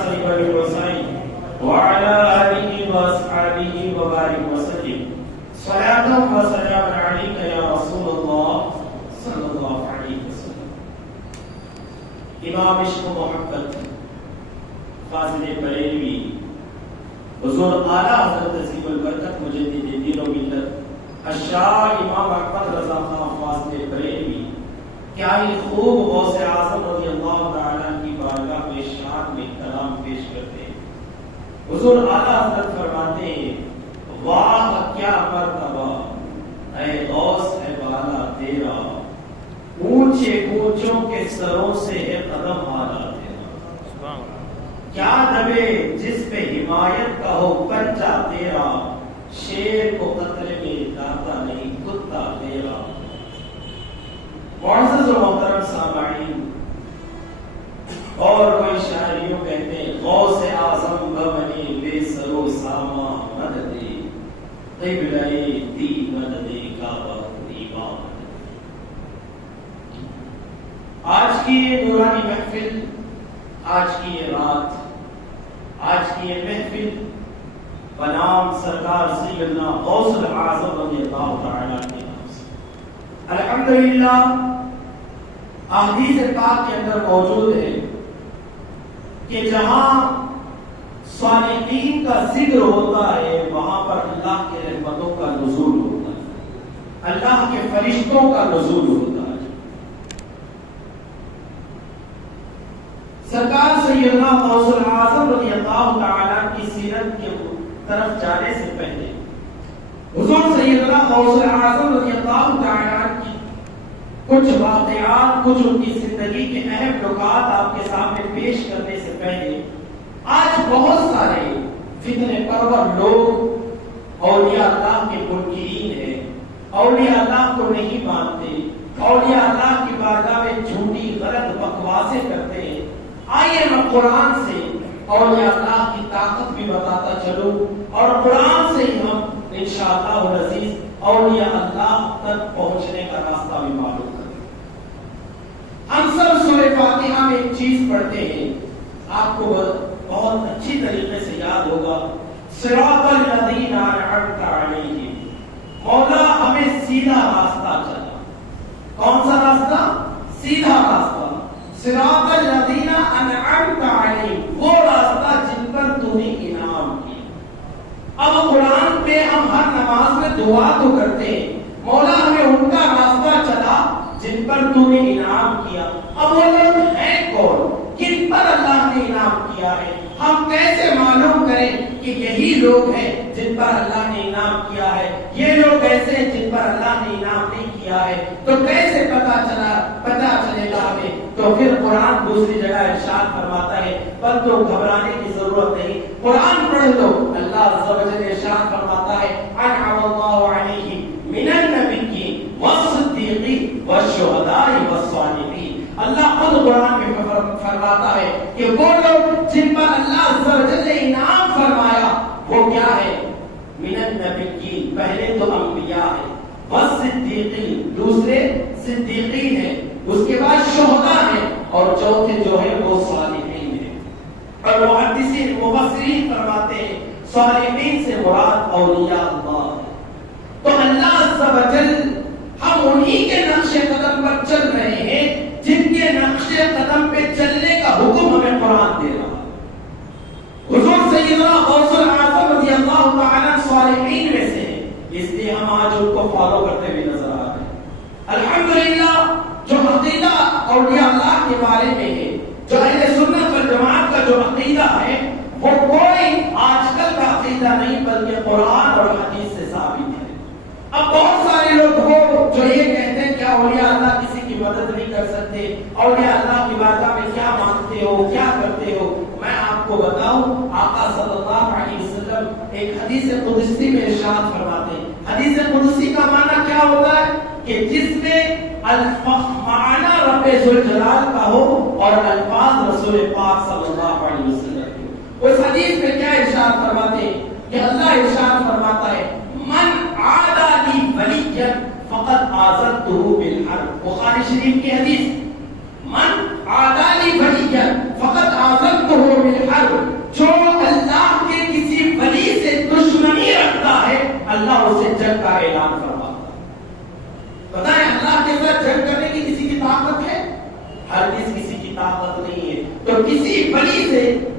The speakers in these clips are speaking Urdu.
صلی اللہ علیہ وسلم وعلى آلہ وأصحابہ وبارک وسلم صلاۃ و سلام علیک یا رسول اللہ صلی اللہ علیہ وسلم۔ امام عشق و محبت فاضل بریلوی حضور اعلیٰ حضرت عظیم البرکت مجدد دین و ملت الشاہ امام احمد رضا خان فاضل بریلوی کیا ہی خوب غوث اعظم رضی اللہ تعالیٰ کی بارگاہ میں شان میں کلام پیش کرتے ہیں۔ حضور اعلیٰ حضرت فرماتے ہیں واہ کیا مرتبہ اے غوث ہے بالا تیرا، اونچے اونچوں کے سروں سے ہے قدم اعلیٰ تیرا، کیا دبے جس پہ حمایت کا ہو پنجہ تیرا، شیر کو قطرے میں داتا نہیں کتا تیرا۔ معزز و محترم سامعین، اور کوئی شاعریوں کہتے ہیں غوث اعظم بمنی بے سر و ساما مددے قبلہ دی مددے کعبہ ایمان۔ آج کی یہ نورانی محفل، آج کی یہ رات، آج کی یہ محفل بنام سرکار سیدنا غوث الاعظم رضی اللہ تعالیٰ کے نام سے الحمدللہ احادیث پاک کے اندر موجود ہے کہ جہاں صالحین کا ذکر ہوتا ہے وہاں پر اللہ کے رحمتوں کا نزول ہوتا ہے، اللہ کے فرشتوں کا نزول ہوتا ہے۔ سرکار سیدنا غوث الاعظم رضی اللہ تعالیٰ کی سیرت کی طرف جانے سے پہلے حضور سیدنا غوث الاعظم رضی اللہ تعالیٰ کی کچھ واقعات، کچھ ان کی زندگی کے اہم نکات آپ کے سامنے پیش کرنے سے پہلے آج بہت سارے فتنے پرور لوگ اولیاء اللہ کے منکرین ہیں، اولیاء اللہ کو نہیں مانتے، اولیاء اللہ کی بارگاہ میں جھوٹی غلط بکواسیں کرتے ہیں۔ آئیے میں قرآن سے اولیاء اللہ کی طاقت بھی بتاتا چلوں اور قرآن سے ہی ہم انشاءاللہ العزیز اولیاء اللہ تک پہنچنے کا راستہ بھی معلوم کریں۔ ہم سب سورہ فاتحہ میں ایک چیز پڑھتے ہیں، آپ کو بہت اچھی طریقے سے یاد ہوگا، صراط الذین انعمت علیہم، مولا ہمیں سیدھا راستہ چلا۔ کون سا راستہ؟ سیدھا راستہ۔ صراط الذین انعمت علیہم، وہ راستہ جن پر تو نے انعام کیا۔ اب قرآن میں ہم ہر نماز میں دعا تو کرتے ہیں، مولا ہمیں ان کا راستہ چلا جن پر تو نے انعام کیا۔ اب وہ لوگ ہیں کون؟ کن پر اللہ نے انعام کیا ہے؟ ہم کیسے معلوم کریں کہ یہی لوگ ہیں جن پر اللہ نے انعام کیا ہے؟ یہ لوگ ایسے ہیں جن پر اللہ نے انعام نہیں کیا ہے، تو کیسے پتا چلے گا ہمیں؟ تو پھر قرآن دوسری جگہ ارشاد فرماتا ہے پر تو گھبرانے کی ضرورت نہیں، قرآن پڑھ لو۔ اللہ عز و جل ارشاد فرماتا ہے انعم اللہ علیہم من النبیین والصدیقین والشہداء والصالحین۔ اللہ خود قرآن میں فرماتا ہے کہ وہ لوگ جن پر اللہ عز و جل نے انعام فرمایا وہ کیا ہے؟ من النبیین، پہلے تو انبیاء ہیں، والصدیقین، دوسرے صدیقین ہیں، اس کے بعد شہداء ہیں، اور چوتھے جو ہیں وہ صالحین ہیں۔ اور محدثین مفسرین فرماتے ہیں صالحین سے مراد اولیاء اللہ ہے۔ تو اللہ عز و جل ہم انہی کے نقش قدم پر چل رہے ہیں جن کے نقش قدم پہ چلنے کا حکم ہمیں قرآن دے رہا ہے۔ حضور سیدنا غوث الاعظم رضی اللہ تعالیٰ صالحین میں سے ہیں، اس لیے ہم آج ان کو فالو کرتے ہوئے نظر آ رہے ہیں۔ الحمدللہ جو عقیدہ اولیاء اللہ کے بارے میں ہے، جو اہل سنت والجماعت کا جو عقیدہ ہے، وہ کوئی آج کل کا عقیدہ نہیں بلکہ قرآن اور حدیث سے ثابت ہے۔ اب بہت سارے لوگ ہو جو یہ کہتے ہیں کہ اولیاء اللہ کسی کی مدد نہیں کر سکتے، اولیاء اللہ کی بارگاہ میں کیا مانگتے ہو، کیا کرتے ہو؟ میں آپ کو بتاؤں، آقا صلی اللہ علیہ وسلم ایک حدیث قدسی میں ارشاد فرماتے ہیں۔ حدیث قدسی کا معنی کیا ہوتا ہے؟ کہ جس میں معنی رب ذوالجلال کا ہو اور الفاظ رسول پاک صلی اللہ علیہ وسلم کے۔ اس حدیث میں کیا ارشاد فرماتے ہیں کہ اللہ ارشاد فرماتا ہے من عادى لي وليا فقد آذنته بالحرب۔ بخاری شریف کی حدیث، من عادى لي وليا فقد آذنته بالحرب،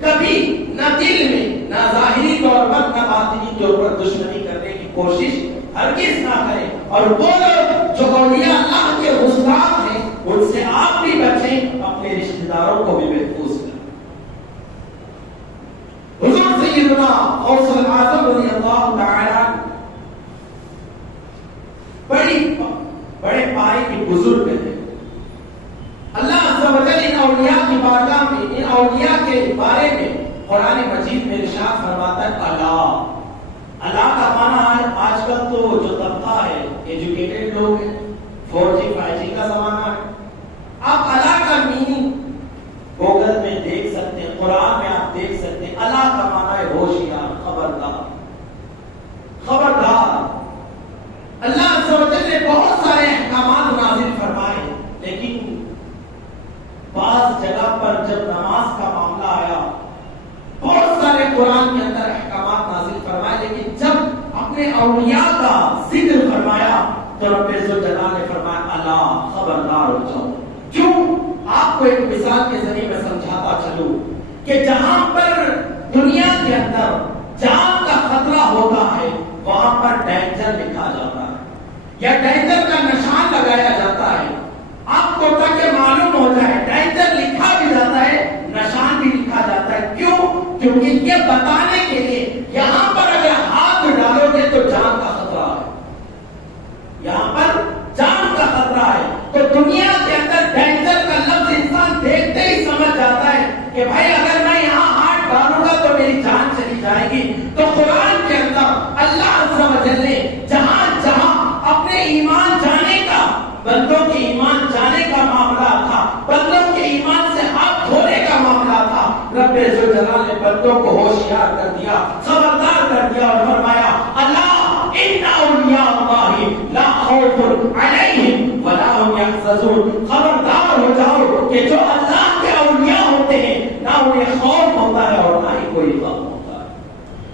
کبھی نہ دل میں نہ ظاہری طور پر نہ باطنی طور پر دشمنی کرنے کی کوشش ہرگز نہ کریں. اور وہ لوگ جو اولیاء اللہ کے گستاخ ہیں ان سے آپ بھی بچیں, اپنے رشتہ داروں کو بھی محفوظ کریں. حضور سیدنا غوث الاعظم رضی اللہ تعالی بڑے پائے کے بزرگ ہیں. اللہ عز و جل ان اولیاء کی بارگاہ میں, ان اولیاء کے بارے میں قرآن مجید میں ارشاد فرماتا ہے اللہ. اللہ کا معنی آج کل تو جو طبقہ ہے ایجوکیٹڈ لوگ ہیں, 4G 5G کا زمانہ ہے. آپ اللہ کا میننگ گوگل میں دیکھ سکتے ہیں, قرآن میں آپ دیکھ سکتے ہیں. اللہ کا معنی ہے ہوشیار, خبردار. خبردار. اللہ عز و جل نے بہت سارے احکامات نازل فرمائے, لیکن بعض جگہ پر جب نماز کا معاملہ آیا بہت سارے قرآن کے اندر احکامات نازل فرمائے, لیکن جب اپنے اولیاء کا ذکر فرمایا تو رب ذوالجلال نے فرمایا اللہ خبردار ہو جاؤ. کیوں؟ آپ کو ایک مثال کے ذریعے میں سمجھاتا چلوں کہ جہاں پر دنیا کے اندر جان کا خطرہ ہوتا ہے وہاں پر ڈینجر لکھا جاتا ہے یا ڈینجر کا نشان لگایا جاتا ہے. آپ کو تاکہ معلوم ہو جائے ڈینجر لکھا بھی جاتا ہے, نشان بھی لکھا جاتا ہے. کیوں؟ کیونکہ یہ بتانے کے لیے یہاں پر اگر ہاتھ ڈالو گے تو جان کا خطرہ ہے, یہاں پر جان کا خطرہ ہے. تو دنیا کے اندر ڈینجر کا لفظ انسان دیکھتے ہی سمجھ جاتا ہے کہ بھائی اگر میں یہاں ہاتھ ڈالوں گا تو میری جان چلی جائے گی. تو قرآن کے اندر اللہ عز و جل نے جہاں جہاں اپنے ایمان جانے کا, بندوں کے ایمان جانے کا معاملہ تھا, بندوں کے ایمان سے ہاتھ دھونے کا معاملہ تھا, رب ذوالجلال نے بندوں کو ہوشیار کر دیا, خبردار کر دیا اور فرمایا اللہ ان اولیاء اللہ لا خوف علیہم ولا هم یحزنون. خبردار ہو جاؤ کہ جو اللہ کے اولیاء ہوتے ہیں نہ انہیں خوف ہوتا ہے اور نہ ہی کوئی غم ہوتا ہے.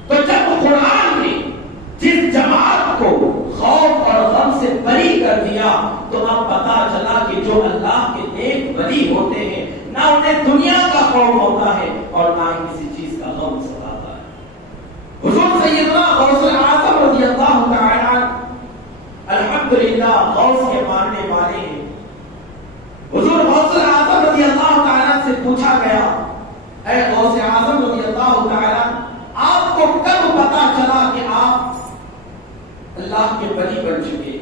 تو جب قرآن نے جس جماعت کو خوف اور غم سے بری کر دیا تو اب پتا چلا کہ جو اللہ کے نیک ولی ہوتے ہیں نہ انہیں دنیا کا خوف ہوتا ہے اور نہ ہی کسی چیز کا غم ستاتا ہے. حضور سیدنا غوث الاعظم رضی اللہ تعالی الحمدللہ غوث کے ماننے والے ہیں. حضور غوث الاعظم رضی اللہ تعالی سے پوچھا گیا اے غوث اعظم رضی اللہ تعالی آپ کو کب پتا چلا کہ آپ اللہ کے ولی بن چکے؟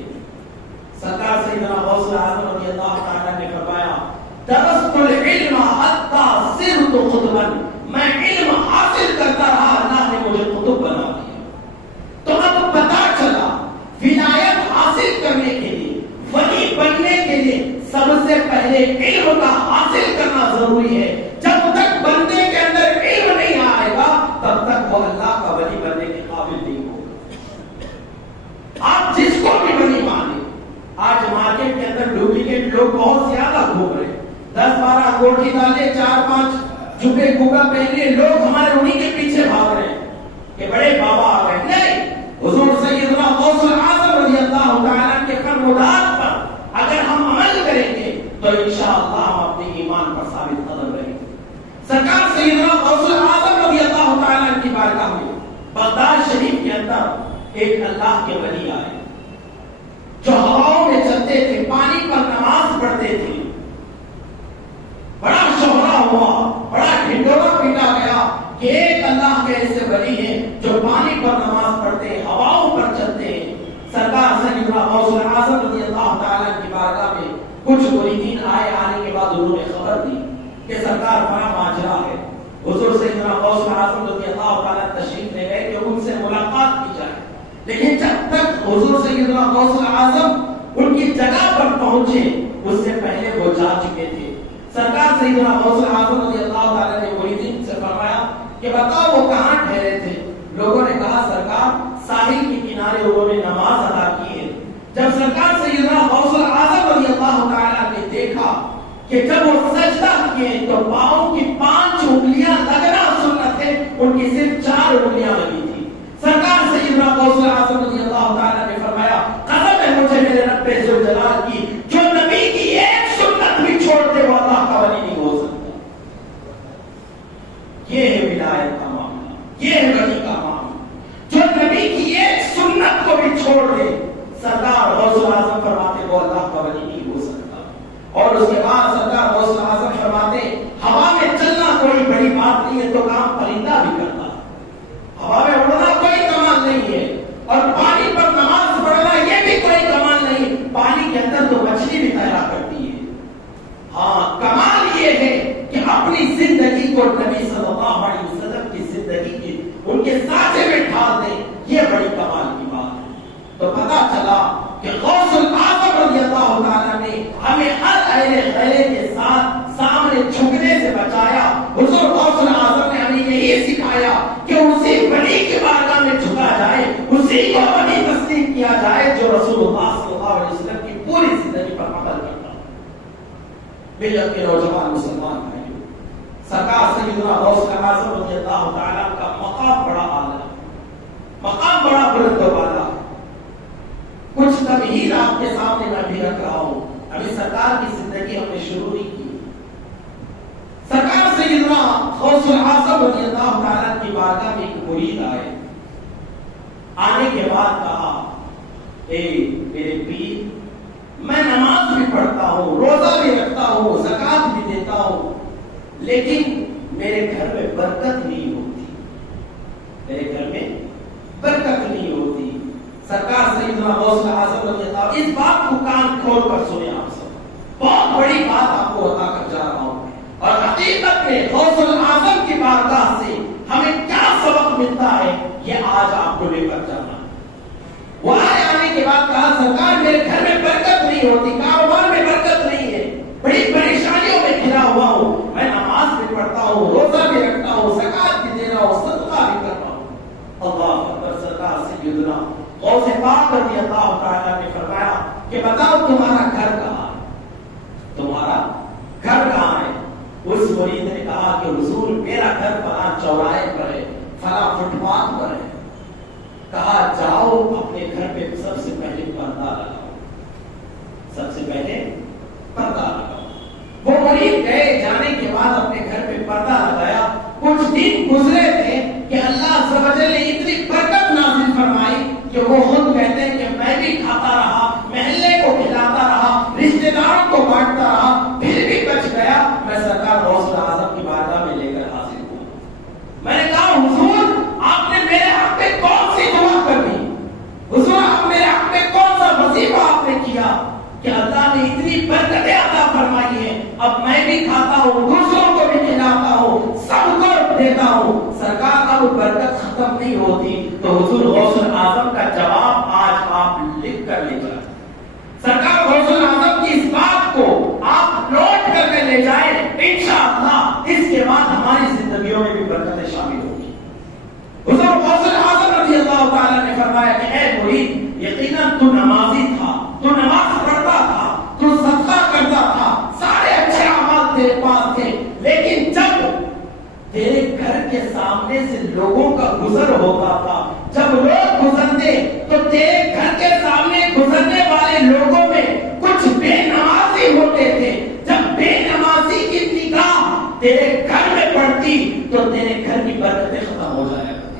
سرکار سیدنا غوث اعظم رضی اللہ تعالی نے فرمایا درست العلم حتی صرت قطبا, میں علم حاصل کرتا رہا, اللہ نے مجھے قطب بنا دیا. تو اب پتا چلا ولایت حاصل کرنے کے لیے, ولی بننے کے لیے سب سے پہلے علم کا حاصل کرنا ضروری ہے. جب تک بندے کے اندر علم نہیں آئے گا تب تک وہ اللہ کا ولی بننے کے قابل نہیں ہوگا. آپ جس کو بھی ولی مانے, آج مارکیٹ کے اندر ڈپلیکیٹ لوگ بہت زیادہ گھوم رہے ہیں, 10-12 انگوٹھی ڈالے, 4-5 جھکے گھوگا پہنے, لوگ ہمارے انہی کے پیچھے بھاگ رہے ہیں کہ بڑے بابا آ گئے. نہیں, حضور سیدنا غوث الاعظم رضی اللہ تعالیٰ کے فرمودات پر اگر ہم عمل کریں گے تو انشاءاللہ ہم اپنے ایمان پر ثابت قدم رہیں گے. سرکار سیدنا غوث الاعظم رضی اللہ تعالیٰ کی بارگاہ میں بغداد شریف کے اندر ایک اللہ کے ولی آئے جو ہواؤں میں چلتے تھے, پانی پر نماز پڑھتے تھے. بڑا شہرا ہوا, بڑا ڈھنڈورا پیٹا گیا کہ ایک اللہ کے ایسے ولی ہیں جو پانی پر نماز پڑھتے ہیں, ہواؤں پر چلتے ہیں. سرکار سیدنا غوث الاعظم رضی اللہ تعالیٰ کی بارگاہ میں کچھ مریدین آئے, آنے کے بعد انہوں نے خبر دی کہ سرکار فلاں ماجرا ہے. حضور سیدنا غوث الاعظم رضی اللہ تعالیٰ تشریف لے گئے کہ ان سے ملاقات کی جائے, لیکن جب تک حضور سیدنا غوث الاعظم ان کی جگہ پر پہنچے اس سے پہلے وہ جا چکے تھے. سرکار سیدنا غوث الاعظم رضی اللہ تعالیٰ نے مریدین سے فرمایا کہ بتاؤ وہ کہاں ٹھہرے تھے؟ لوگوں نے کہا سرکار ساحل کے کنارے انہوں نے نماز ادا کی ہے. جب سرکار سیدنا غوث الاعظم رضی اللہ تعالیٰ نے دیکھا کہ جب وہ سجدہ کیے تو پاؤں کی 5 انگلیاں لگنا سنت ہے, ان کی صرف 4 انگلیاں لگی تھی. سرکار سیدنا غوث الاعظم رضی اللہ تعالیٰ نے فرمایا قسم ہے مجھے میرے رب ذوالجلال کی, جو نبی کی ایک سنت بھی چھوڑ دے وہ اللہ کا ولی نہیں ہو سکتا. یہ ہے ولایت کا معاملہ، یہ ہے ولی کا معاملہ۔ جو نبی کی ایک سنت کو بھی چھوڑ دے، سرکار غوث اعظم فرماتے وہ اللہ کا ولی نہیں ہو سکتا۔ اور اس کے بعد سرکار غوث اعظم فرماتے ہوا میں چلنا کوئی بڑی بات نہیں ہے، تو کام پرندہ بھی کرتا ہے۔ ہوا میں اڑنا کوئی کمال نہیں ہے، اور پانی پر نماز پڑھنا یہ بھی کوئی کمال نہیں، پانی کے اندر تو مچھلی بھی تیرا کرتی ہے۔ ہاں، کمال یہ ہے کہ اپنی زندگی کو نبی صلی اللہ علیہ وسلم کی زندگی کی ان کے سانچے میں ڈال دیں، یہ بڑی کمال کی بات ہے۔ تو پتا چلا کہ غوث الاعظم رضی اللہ تعالیٰ نے ہمیں ہر اہل خیر کے ساتھ سامنے جھکنے سے بچایا۔ حضور غوث الاعظم نے ہمیں یہی سکھایا کہ اسی ولی کی بارگاہ میں جھکا جائے، اسی کو ولی تسلیم کیا جائے جو رسول اللہ صلی اللہ علیہ وسلم کی پوری زندگی پر عمل کرتا ہے۔ ملت کے نوجوان مسلمان بھائیوں، سرکار سیدنا غوث اعظم رضی اللہ تعالیٰ کا مقام بڑا اعلیٰ ہے، مقام بڑا بلند و بالا ہے۔ کچھ تمہید آپ کے سامنے میں بھی رکھ رہا ہوں، ابھی سرکار کی زندگی ہم نے شروع نہیں کی۔ سرکار سیدنا غوث اعظم رضی اللہ تعالیٰ کی بارگاہ میں ایک مرید آئے، آنے کے بعد کہا اے میرے پیر، میں نماز بھی پڑھتا ہوں، روزہ بھی رکھتا ہوں، زکات بھی دیتا ہوں، لیکن میرے گھر میں برکت نہیں ہوتی، میرے گھر میں برکت نہیں ہوتی۔ سرکار سیدنا غوث اعظم رضی اللہ، اس بات کو کان کھول کر سنیں آپ سب، بہت بڑی بات آپ کو بتا کر جا رہا ہوں، اور حقیقت میں غوث اعظم کی بارگاہ سے ہمیں کیا سبق ملتا ہے یہ آج آپ کو لے کر جانا ہے۔ وہ آنے کے بعد کہا سرکار میرے گھر میں برکت نہیں ہوتی، کاروبار میں برکت نہیں ہے، بڑی پریشانیوں میں گھرا ہوا ہوں، میں نماز بھی پڑھتا ہوں، روزہ بھی رکھتا ہوں، زکات بھی دے رہا ہوں، صدقہ بھی کر رہا ہوں۔ اللہ اکبر۔ سرکار سیدنا غوث پاک رضی اللہ تعالیٰ نے فرمایا کہ بتاؤ تمہارا گھر کہاں ہے، تمہارا گھر کہاں ہے؟ اس مرید نے کہا کہ حضور میرا گھر فلاں چوراہے پر ہے، فلاں فٹ پاتھ پر ہے۔ کہا جاؤ اپنے گھر پہ سب سے پہلے پردہ لگاؤ، سب سے پہلے پردہ لگاؤ۔ وہ مرید گئے، جانے کے بعد اپنے گھر پہ پردہ لگایا۔ کچھ دن گزرے تھے کہ اللہ عز و جل نے اتنی برکت نازل فرمائی کہ وہ خود کہتے ہیں کہ میں بھی کھاتا رہا، محلے کو کھلاتا رہا، رشتہ داروں کو بانٹتا رہا، پھر بھی بچ گیا۔ میں سرکار غوث اعظم کی بارگاہ میں لے کر حاضر ہوا، میں نے کہا حضور آپ نے میرے حق میں کون سی دعا کر دی، حضور آپ میرے حق میں کون سا وظیفہ آپ نے کیا کہ اللہ نے اتنی برکتیں عطا فرمائی ہے، اب میں بھی کھاتا ہوں، دوسروں کو بھی کھلاتا ہوں، سب کو دیتا ہوں۔ سرکار اب برکت ختم نہیں ہوتی، تو حضور غوث اعظم کا جواب آج آپ لکھ کر لے کر سرکار غوث اعظم کی اس بات کو آپ نوٹ کر کے لے جائیں، انشاءاللہ اس کے بعد ہماری زندگیوں میں بھی برکتیں شامل ہوگی۔ حضور غوث اعظم رضی اللہ تعالیٰ نے فرمایا کہ اے مرید، یقیناً تو نمازی تھا، تو نماز پڑھتا تھا، تو صدقہ کرتا تھا، سارے اچھے اعمال تیرے پاس تھے، لیکن جب تیرے گھر کے سامنے سے لوگوں کا گزر ہوتا تھا، جب لوگ گزرتے تو تیرے گھر کے سامنے گزرنے والے لوگوں میں کچھ بے نمازی ہوتے تھے، جب بے نمازی کی نگاہ تیرے گھر میں پڑتی تو تیرے گھر کی برکتیں ختم ہو جایا کرتی،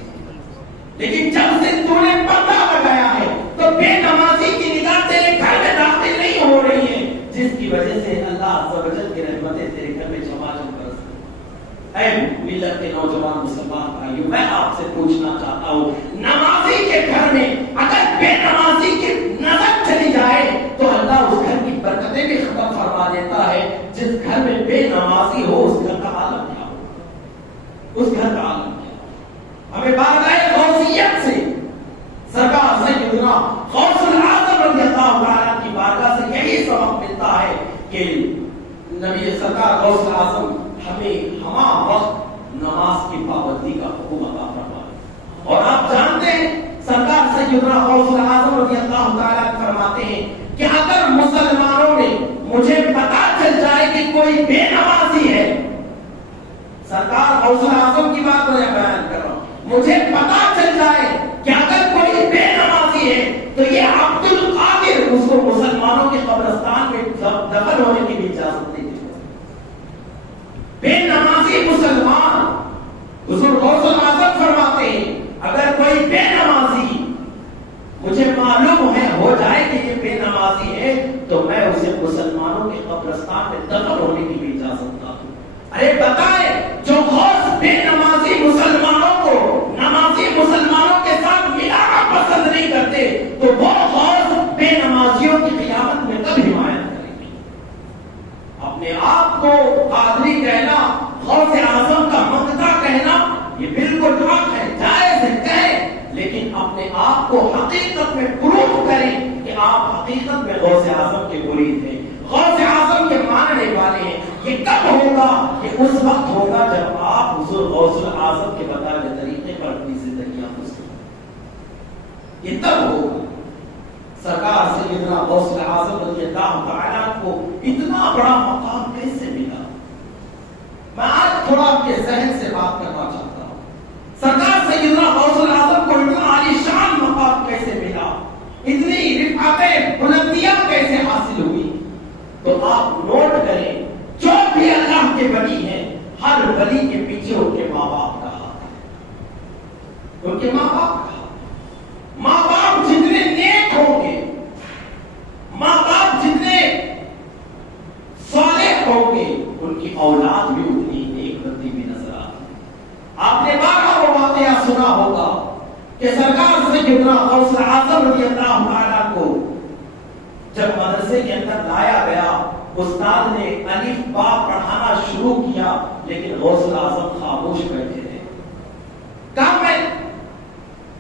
لیکن جب سے تو نے پردہ لگایا ہے تو بے نمازی کی نگاہ تیرے گھر میں داخل نہیں ہو رہی ہے، جس کی وجہ سے اللہ عز و جل کی رحمتیں تیرے گھر میں جمع برستی۔ اے ملت کے نوجوان مسلمان بھائیوں، میں آپ سے پوچھنا چاہتا ہوں، نمازی کے گھر میں اگر بے نمازی کی نظر چلی جائے تو اللہ اس گھر کی برکتیں بھی ختم فرما دیتا ہے۔ جس گھر میں بے نمازی ہو اس گھر کا عالم کیا ہو، اس گھر کا عالم کیا ہو۔ ہمیں بارگاہ غوثیت سے سرکار سیدنا غوث الاعظم رضی اللہ تعالیٰ کی بارگاہ سے یہی سبق ملتا ہے کہ نبی سرکار غوث الاعظم ہمیں ہما وقت نماز کی پابندی کا حکم عطا فرمائے۔ اور آپ جانتے ہیں سرکار سیدنا غوث الاعظم رضی اللہ تعالیٰ فرماتے ہیں کہ اگر مسلمانوں میں مجھے پتا چل جائے کہ کوئی بے نمازی ہے، سرکار غوث الاعظم کی بات میں بیان کر رہا ہوں، مجھے پتا چل جائے کہ اگر کوئی بے نمازی ہے تو یہ عبد القادر، اس کو مسلمانوں کے قبرستان میں دفن ہونے کی بھی اجازت نہیں دی۔ بے نمازی مسلمان کوئی بے نمازی مجھے معلوم ہے ہو جائے کہ یہ بے نمازی ہے تو میں اسے مسلمانوں کے قبرستان میں دفن ہونے کی بھی اجازت دیتا ہوں. ارے بتائے جو غوث بے نمازی مسلمانوں کو نمازی مسلمانوں کے ساتھ ملانا پسند نہیں کرتے تو وہ غوث بے نمازیوں کی قیامت میں کب حمایت کریں گے؟ اپنے آپ کو قادری کہنا، غوث اعظم کا مقتدی کہنا یہ بالکل حق ہے، جائز ہے، کہیں، لیکن اپنے آپ کو حقیقت میں پروف کریں کہ آپ حقیقت میں غوث اعظم کے مرید ہیں، غوث اعظم کے ماننے والے ہیں. یہ کب ہوگا؟ کہ اس وقت ہوگا جب آپ حضور غوث اعظم کے بتائے ہوئے طریقے پر اپنی زندگیاں گزاریں. یہ تب ہوگا. سرکار سیدنا غوث اعظم رضی اللہ تعالیٰ کو اتنا بڑا مقام کیسے ملا؟ میں آج تھوڑا آپ کے ذہن سے بات کرنا چاہتا ہوں. سرکار سیدنا غوث اعظم کو اتنا عالی شان مقام کیسے ملا؟ اتنی رفعتیں بلندیاں کیسے حاصل ہوئی؟ تو آپ نوٹ کریں، جو بھی اللہ کے ولی ہیں ہر ولی کے پیچھے ان کے ماں باپ کا ہاتھ ہے. ان کے ماں باپ کا ہاتھ ہے. ماں باپ جتنے نیک ہوں گے، ماں باپ جتنے صالح ہوں گے، ان کی اولاد بھی اتنی نیک بنتی بھی نظر آتی ہے. آپ نے بارہ وہ واقعہ سنا ہوگا کہ سرکار سیدنا غوث اعظم رضی اللہ تعالیٰ کو جب مدرسے کے اندر لایا گیا، استاد نے الف با پڑھانا شروع کیا لیکن غوث اعظم خاموش بیٹھے تھے. کہا میں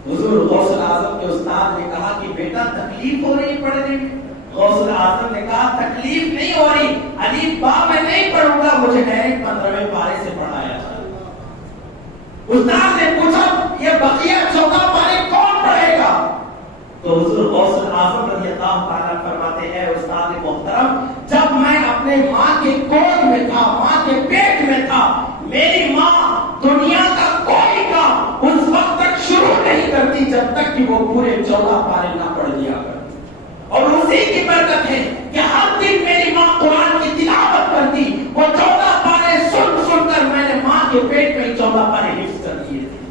حضور غوث اعظم کے استاد نے کہا کہ بیٹا تکلیف ہو رہی ہے پڑھنے میں؟ غوث اعظم نے کہا تکلیف نہیں ہو رہی، الف با میں نہیں پڑھوں گا، مجھے ڈائریکٹ 15ویں پارے سے پڑھایا جائے. استاد نے پوچھا یہ بقیہ 14 پارے کون پڑھے گا؟ تو حضور غوث اعظم رضی اللہ تعالیٰ فرماتے ہیں استاد محترم، جب میں اپنے ماں کے گود میں تھا، ماں کے پیٹ میں تھا، میری ماں دنیا کا کوئی کام اس وقت تک شروع نہیں کرتی جب تک کہ وہ پورے 14 پارے نہ پڑھ لیا کرتی. اور اسی کی برکت ہے کہ ہر دن میری ماں قرآن کی تلاوت کرتی. وہ 14 پارے سن سن کر میں نے ماں کے پیٹ میں 14 پارے حفظ کر دیے تھے.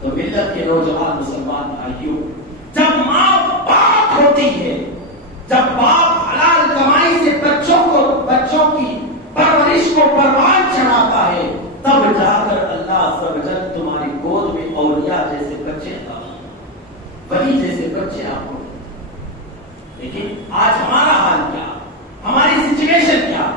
تو ملت کے نوجوان مسلمان بھائیوں، جب ماں باپ ہوتی ہے، جب باپ حلال کمائی سے بچوں کی پرورش کو پروان چڑھاتا ہے، تب جا کر اللہ عز و جل تمہاری گود میں اولیاء جیسے بچے عطا ولی جیسے بچے آپ کو. لیکن آج ہمارا حال کیا؟ ہماری سچویشن کیا؟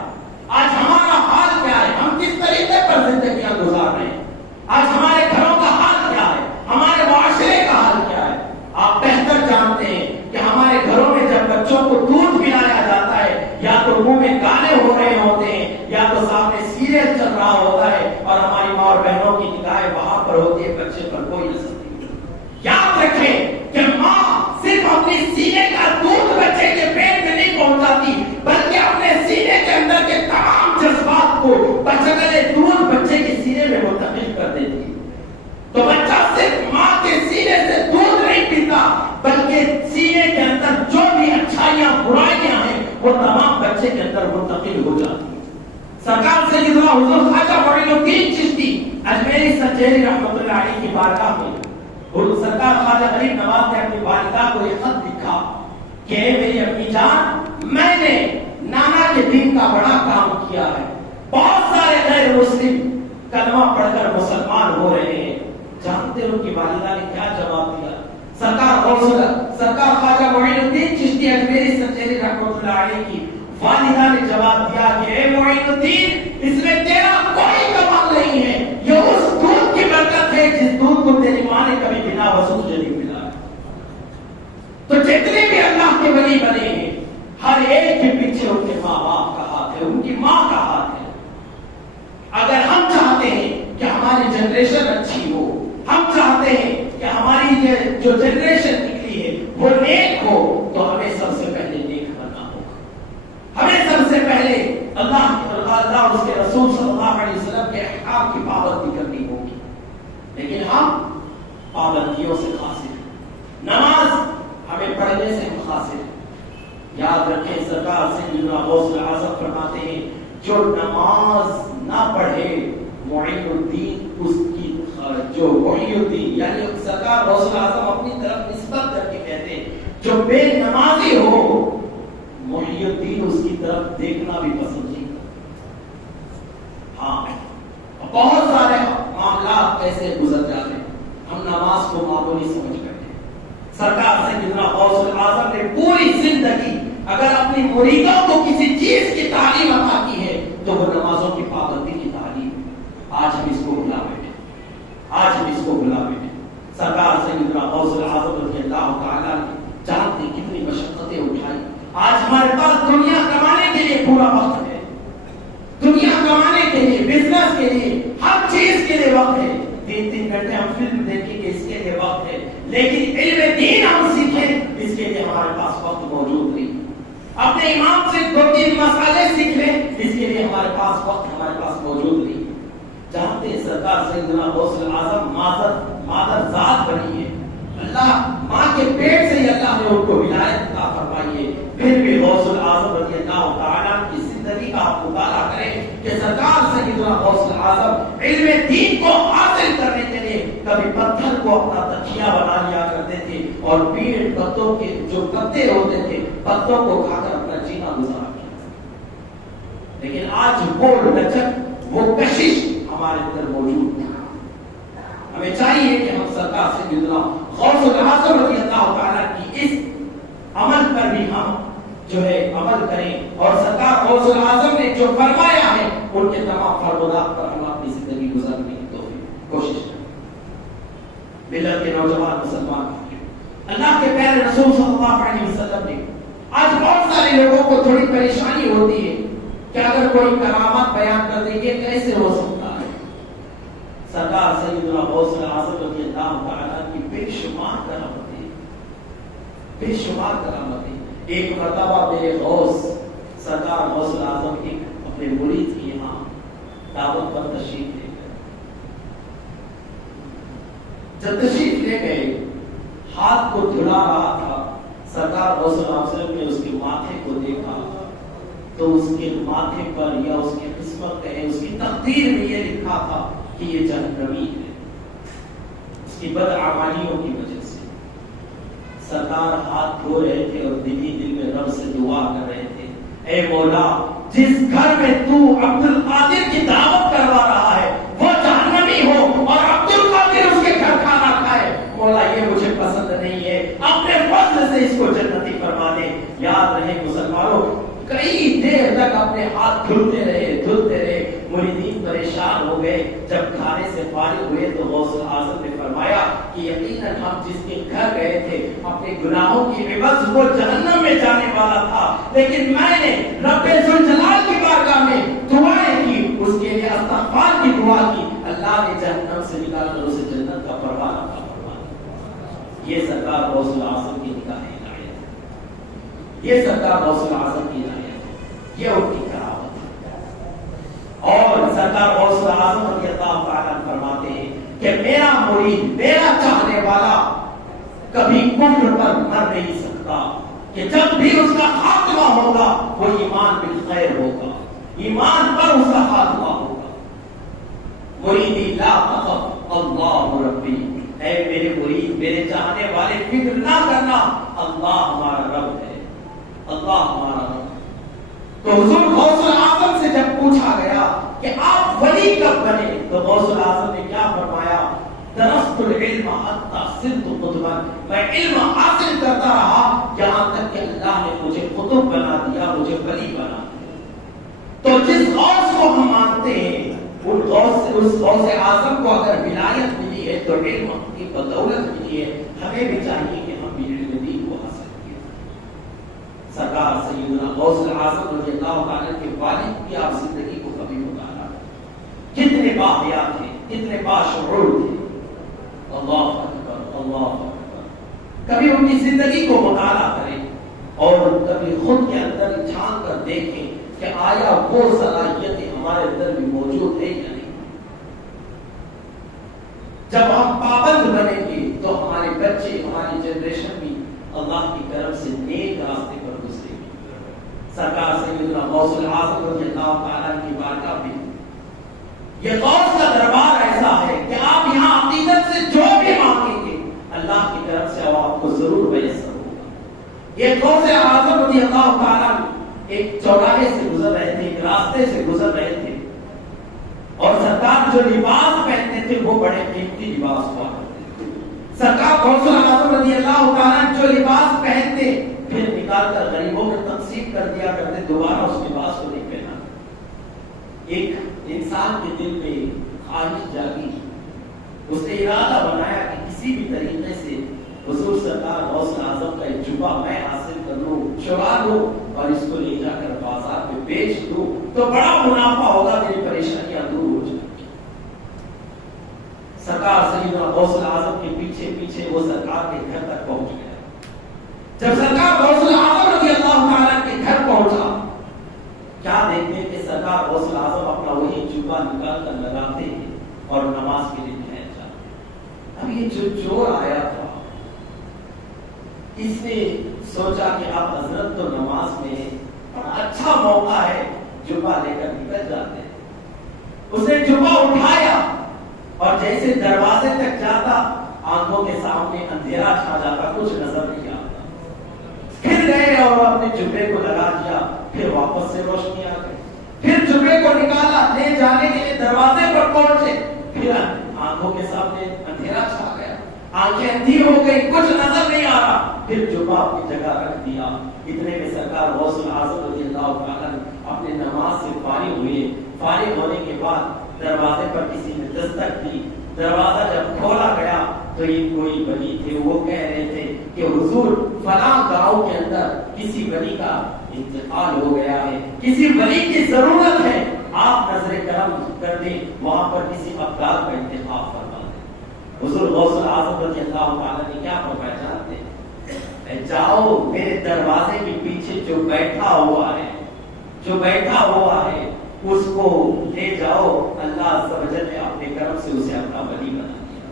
آج ہمارا حال کیا ہے؟ ہم کس طریقے پر زندگیاں گزار رہے ہیں؟ آج ہمارے گھروں کا حال کیا ہے؟ ہمارے معاشرے کا حال کیا ہے؟ آپ بہتر جانتے ہیں کہ ہمارے گھروں میں جب بچوں کو دودھ پلایا جاتا ہے یا تو منہ میں گانے ہو رہے ہوتے ہیں یا تو سامنے سیریل چل رہا ہوتا ہے اور ہماری ماں اور بہنوں کی نگاہیں وہاں پر ہوتی ہے، بچے پر کوئی نظر نہیں. یاد رکھیں کہ ماں صرف اپنی سینے کا دودھ بچے کے پیٹ میں نہیں پہنچاتی بلکہ اپنے سینے کے اندر کے تمام جذبات کو بچے دودھ بچے کے سینے میں منتقل کر دیتی ہے. تو بچہ صرف ماں کے سینے سے دودھ نہیں پیتا بلکہ سینے کے اندر جو بھی اچھائیاں برائیاں ہیں وہ تمام بچے کے اندر منتقل ہو جاتی ہیں. سرکار سیدنا حضور خواجہ معین الدین چشتی اجمیری سنجیری رحمۃ اللہ علیہ کی بارگاہ میں سرکار خواجہ غریب نواز نے اپنی والدہ کو ایک خط لکھا کہ اے میری امی جان، میں نے نانا کے دین کا بڑا کام کیا ہے، بہت سارے غیر مسلم کلمہ پڑھ کر مسلمان ہو رہے ہیں. جانتے ان کی والدہ نے کیا جواب دیا؟ سرکار خواجہ معین الدین چشتی اجمیری سنجیری رحمۃ اللہ علیہ کی والدہ نے جواب دیا کہ اے معین الدین، اس میں تیرا کوئی کمال نہیں ہے، یہ اس دودھ کی برکت ہے جس دودھ کو تیری ماں نے کبھی بنا وضو کے نہیں پلایا. تو جتنے بھی اللہ کے ولی بنے ہیں ہر ایک کے پیچھے ان کے ماں باپ کا ہاتھ ہے، ان کی ماں کا ہاتھ ہے. اگر ہم چاہتے ہیں کہ ہماری جنریشن اچھی ہو، ہم چاہتے ہیں کہ ہماری جو جنریشن نکلی ہے وہ نیک ہو، تو ہمیں سب سے پہلے نیک بننا ہوگا. ہمیں سب سے پہلے اللہ اور اس کے رسول صلی اللہ علیہ وسلم کے احکام کی پابندی کرنی ہوگی. لیکن ہم پابندیوں سے قاصر ہیں، نماز ہمیں پڑھنے سے ہم قاصر ہیں. یاد رکھیں سرکار سیدنا غوث اعظم فرماتے ہیں جو نماز نہ پڑھے معین الدین اس کی جو محی الدین یعنی سرکار غوث اعظم اپنی طرف نسبت کر کے کہتے ہیں جو بے نمازی ہو محی الدین اس کی طرف دیکھنا بھی پسند نہیں کرتا. ہاں بہت سارے معاملات ایسے گزر جاتے ہیں ہم نماز کو معمولی سمجھ کرتے ہیں. سرکار سیدنا غوث اعظم نے پوری زندگی اگر اپنی مریدوں کو کسی چیز کی تعلیم عطا کی ہے تو وہ نمازوں کی پابندی کی تعلیم. آج ہم اس کو بھلا بیٹھے سرکار سیدنا غوث اعظم رضی اللہ تعالیٰ نے جانتے کتنی مشقتیں اٹھائی. آج ہمارے پاس دنیا کمانے کے لیے پورا وقت ہے, دنیا کمانے کے لیے, بزنس کے لیے, ہر چیز کے لیے وقت ہے. 3 گھنٹے ہم فلم دیکھیں گے اس کے لیے وقت ہے, لیکن علم دین ہم سیکھیں اس کے لیے ہمارے پاس وقت موجود نہیں. اپنے امام سے 2-3 مسئلے سیکھ لیں اس کے لیے ہمارے پاس وقت ہمارے پاس موجود نہیں. جانتے ہیں سرکار سیدنا غوث اعظم مادر ذات بنی ہے, اللہ ماں کے پیٹ سے ہی اللہ نے ان کو ولایت عطا فرمائی ہے. پھر بھی غوث اعظم رضی اللہ تعالیٰ کی زندگی کا آپ مطالعہ کریں کہ سرکار سیدنا غوث اعظم علم دین کو حاصل کرنے کے لیے کبھی پتھر کو اپنا تکیہ بنا لیا کرتے تھے اور پیڑ پتوں کے جو پتے ہوتے تھے پتوں کو کھا کر اپنا جینا گزارا کیا. لیکن آج وہ لچک وہ کشش ہمارے اندر موجود ہے. ہمیں چاہیے کہ ہم سرکار سیدنا غوث اعظم رضی اللہ تعالیٰ کی اس عمل پر بھی ہم جو ہے عمل کریں اور سرکار غوث اعظم نے جو فرمایا ہے ان کے تمام فرمودات پر ہم اپنی زندگی گزارنے کی کوشش کریں. ملت کے نوجوان مسلمان اللہ کے پیارے رسول صلی اللہ علیہ وسلم نے آج بہت سارے لوگوں کو تھوڑی پریشانی ہوتی ہے کہ اگر کوئی کرامت بیان کر دیں گے کیسے ہو سکتا ہے. سرکار سیدنا غوث اعظم رضی اللہ تعالیٰ کی بے شمار کرامتیں. ایک مرتبہ میرے غوث سرکار غوث اعظم ایک اپنے مرید کی یہاں دعوت پر تشریف لے گئے. جب تشریف لے گئے ہاتھ کو دھلا رہا تھا, سرکار غوث اعظم نے اس کے ماتھے کو دیکھا تو اس کے ماتھے پر یا اس کی قسمت ہے اس کی تقدیر میں یہ لکھا تھا کہ یہ جہنمی ہے اس کی بدعمالیوں کی وجہ سے. سرکار ہاتھ دھو رہے تھے اور دل ہی دل میں رب سے دعا کر رہے تھے, اے مولا جس گھر میں تو عبد القادر کی دعوت کروا رہا ہے وہ جہنمی ہو اور عبد القادر اس کے گھر کھانا کھائے, مولا یہ مجھے پسند نہیں ہے, اپنے فضل سے اس کو جنتی فرما دے. یاد رہے مسلمانوں کئی دیر تک اپنے ہاتھ دھلتے رہے مریدین پریشان ہو گئے. جب کھانے سے فارغ ہوئے تو غوث اعظم نے فرمایا کہ یقیناً ہم جس کے گھر گئے تھے اپنے گناہوں کی عوض وہ جہنم میں جانے والا تھا, لیکن میں نے رب ذوالجلال کی بارگاہ میں دعائیں کی, اس کے لیے استغفار کی دعا کی, اللہ نے جہنم سے نکال کر اسے جنت کا پروانہ عطا فرمایا. یہ سرکار غوث اعظم کی نگاہ عنایت ہے, یہ سرکار غوث اعظم کی عنایت ہے, یہ ان کی کرامت. اور سرکار غوث اعظم رضی اللہ تعالیٰ فرماتے ہیں کہ میرا مرید میرا چاہنے والا کبھی کفر پر مر نہیں سکتا, کہ جب بھی اس کا خاتمہ ہوگا وہ ایمان بالخیر ہوگا, ایمان پر اس کا خاتمہ ہوگا. مریدی لا تخف اللہ ربی, اے میرے مرید میرے چاہنے والے فکر نہ کرنا, اللہ ہمارا رب ہے, اللہ ہمارا رب. تو حضور غوث اعظم سے جب پوچھا گیا کہ آپ ولی کب بنے تو غوث اعظم نے کیا فرمایا, درست العلم حتی صرت قطبا, میں علم حاصل کرتا رہا یہاں تک کہ اللہ نے مجھے قطب بنا دیا, مجھے ولی بنا دیا. تو جس غوث کو ہم مانتے ہیں اس غوث اعظم کو اگر ولایت ملی ہے تو علم کی بدولت ملی ہے, ہمیں بھی چاہیے کہ ہم بھی علم دین کو حاصل کریں. سرکار سیدنا غوث اعظم رضی اللہ تعالیٰ کے والد کی آپ زندگی کو کبھی مطالعہ کریں, کتنے باحیات ہیں, کتنے باشعور تھے. اللہ اکبر اللہ اکبر. کبھی ان کی زندگی کو مطالعہ کریں اور کبھی خود کے اندر جھانک کر دیکھیں کہ آیا وہ صلاحیتیں ہمارے اندر بھی موجود ہے یا نہیں. جب ہم پابند بنیں گے تو ہمارے بچے ہماری جنریشن بھی اللہ کی کرم سے نیک راستے پر گزرے گی. سرکار سیدنا غوث اعظم رضی اللہ تعالیٰ کی بارگاہ میں یہ غوث کا دربار ایسا ہے کہ آپ یہاں عقیدت ایک غوث اعظم رضی اللہ تعالیٰ ایک چوراہے سے گزر رہے تھے، ایک راستے سے گزر رہے تھے، اور سرکار جو لباس پہنتے تھے وہ بڑے قیمتی لباس ہوا کرتے تھے۔ سرکار غوث اعظم رضی اللہ تعالیٰ جو لباس پہنتے پھر نکال کر غریبوں میں تقسیم کر دیا کرتے، دوبارہ اس لباس کو نہیں پہنا۔ ایک انسان کے دل میں خواہش جاگی، اس نے ارادہ بنایا کہ کسی بھی طریقے سے حضور سرکار غوث اعظم کا ایک جبہ میں حاصل کر لوں، چرا لوں اور اس کو لے جا کر بازار میں بیچ دوں تو بڑا منافع ہوگا، میری پریشانیاں دور ہو جائیں گی۔ سرکار سیدنا غوث اعظم کے پیچھے پیچھے وہ سرکار کے گھر تک پہنچ گیا۔ جب سرکار غوث اعظم رضی اللہ تعالیٰ کے گھر پہنچا، کیا دیکھتے کہ سرکار غوث اعظم اپنا وہی جبہ نکال کر لگاتے ہیں اور نماز کے لیے بیٹھ جاتے۔ اب یہ جو چور آیا تھا اس نے سوچا کہ اب حضرت تو نماز میں بڑا اچھا موقع ہے، جبہ لے کر نکل جاتے ہیں۔ اس نے جبہ اٹھایا اور جیسے دروازے تک جاتا آنکھوں کے سامنے اندھیرا چھا جاتا، کچھ نظر نہیں آتا۔ پھر گئے اور اپنے جبے کو لگا دیا، پھر واپس سے روشنی آ گئی، پھر جبے کو نکالا، لے جانے کے لیے دروازے پر پہنچے، پھر آنکھوں کے سامنے اندھیرا چھا گیا، آنکھیں اندھی ہو گئی، کچھ نظر نہیں آ رہا، پھر جبہ اپنی جگہ رکھ دیا۔ اتنے میں سرکار غوث اعظم رضی اللہ تعالیٰ اپنے نماز سے فارغ ہوئے۔ فارغ ہونے کے بعد دروازے پر کسی نے دستک دی، دروازہ جب کھولا گیا تو یہ کوئی ولی تھے، وہ کہہ رہے تھے کہ حضور فلاں گاؤں کے اندر کسی ولی کا انتقال ہو گیا ہے، کسی ولی کی ضرورت ہے، آپ نظر کرم کر دیں، وہاں پر کسی افراد کا انتخاب فرما دیں۔ حضور غوث اعظم رضی اللہ تعالیٰ نے کیا فرمایا جانتے ہیں؟ جاؤ میرے دروازے کے پیچھے جو بیٹھا ہوا ہے اس کو لے جاؤ، اللہ عز و جل نے اپنے کرم سے اسے اپنا ولی بنا دیا۔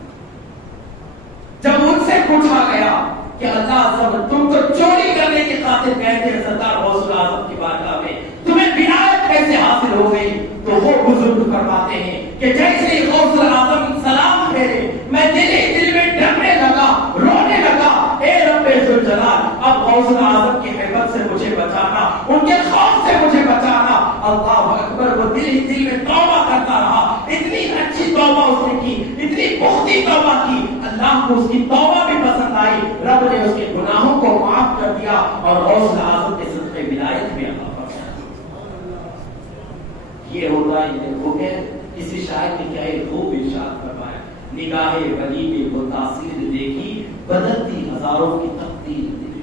جب ان سے پوچھا گیا کہ اللہ عز و جل تم تو چوری کرنے کی خاطر گئے تھے سرکار غوث اعظم کی بارگاہ میں، تمہیں ولایت کیسے حاصل ہو گئی؟ تو وہ بزرگ فرماتے ہیں کہ جیسے ہی غوث اعظم سلام پھیرے میں دل میں ڈرنے لگا، رونے لگا، اے رب ذوالجلال اب غوث اعظم کی حیبت سے مجھے بچانا، ان کے خوف سے مجھے بچانا۔ اللہ اکبر، وہ دل میں توبہ کرتا رہا، اتنی اچھی توبہ اس نے کی، اتنی بہتی توبہ کی، اللہ کو اس کی توبہ بھی پسند آئی، رب نے اس کے گناہوں کو معاف کر دیا اور غوث اعظم کے صدقے ولایت بھی عطا فرمایا۔ یہ ہوتا ہے وہ کہ کسی شاعر نے کیا ایک خوب ارشاد فرمایا، نگاہ ولی میں وہ تاثیر دیکھی، بدلتی ہزاروں کی تقدیر دیکھی۔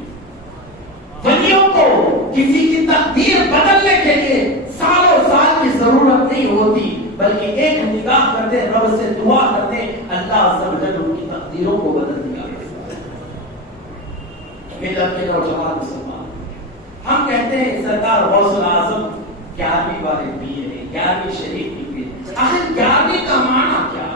ولیوں کو کسی کی تقدیر بدلنے کے لیے سالوں سال کی ضرورت نہیں ہوتی، بلکہ ایک نگاہ کرتے، رب سے دعا کرتے، اللہ عز و جل ان کی تقدیروں کو بدل دیا۔ ملت کے نوجوان مسلمان، ہم کہتے ہیں سرکار غوث اعظم 11ویں والے پیر ہیں، 11ویں شریف کی پیر۔ آخر 11ویں کا معنی کیا؟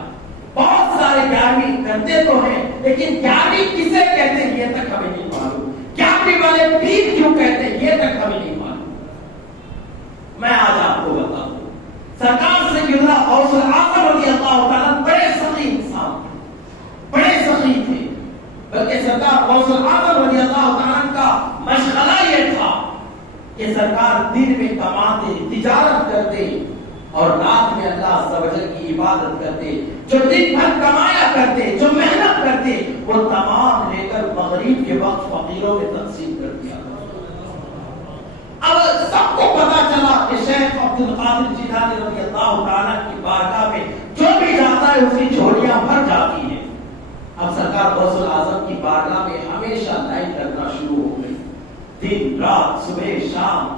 بہت سارے 11ویں کرتے تو ہیں، لیکن 11ویں کسے کہتے ہیں یہ تک ہمیں نہیں معلوم، 11ویں والے پیر کیوں کہتے ہیں یہ تک ہمیں نہیں معلوم۔ میں آج آپ کو بتاؤں، سرکار سیدنا غوث اعظم رضی اللہ تعالیٰ بڑے سخی انسان تھے، بڑے سخی تھے، بلکہ سرکار غوث اعظم رضی اللہ تعالیٰ کا مشغلہ یہ تھا کہ سرکار دن میں کماتے، تجارت کرتے اور رات میں اللہ عز و جل کی عبادت کرتے، جو دن بھر کمایا کرتے، جو محنت کرتے، وہ تمام لے کر مغرب کے وقت فقیروں میں تقسیم کر دیا۔ اب سب کو پتا چلا کہ شیخ عبد القادر جیلانی رضی اللہ تعالیٰ کی بارگاہ میں جو بھی جاتا ہے اس کی جھولیاں بھر جاتی ہیں۔ اب سرکار غوث اعظم کی بارگاہ میں ہمیشہ لائن لگنا شروع ہو گئی، دن رات صبح شام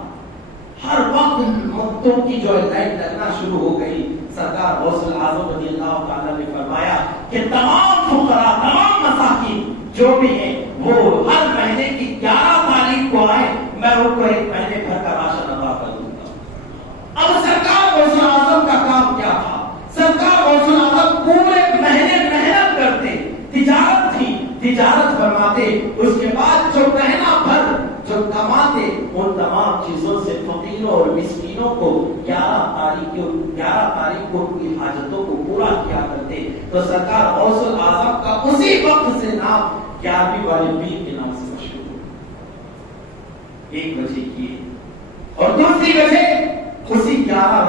ہر وقت مقتوں کی جو لائن لگنا شروع ہو گئی۔ سرکار غوث اعظم رضی اللہ تعالیٰ نے فرمایا کہ تمام فقراء، تمام مساکین جو بھی ہیں وہ ہر مہینے کی 11 تاریخ کو آئے، میں ان کو ایک مہینے بھر کا راشن عطا کر دوں گا۔ اب سرکار غوث اعظم کا کام کیا تھا؟ سرکار غوث اعظم پورے مہینے محنت کرتے، تجارت تھی، تجارت فرماتے، اس کے بعد جو مہینہ بھر جو کماتے ان تمام چیزوں سے فقیروں اور مسکینوں کو 11 تاریخ کو ان کی حاجتوں کو پورا کیا کرتے۔ تو سرکار غوث اعظم کا اسی وقت سے نام 11ویں والے پیر کے نام سے مشہور ہو۔ ایک وجہ یہ، اور دوسری وجہ اسی 11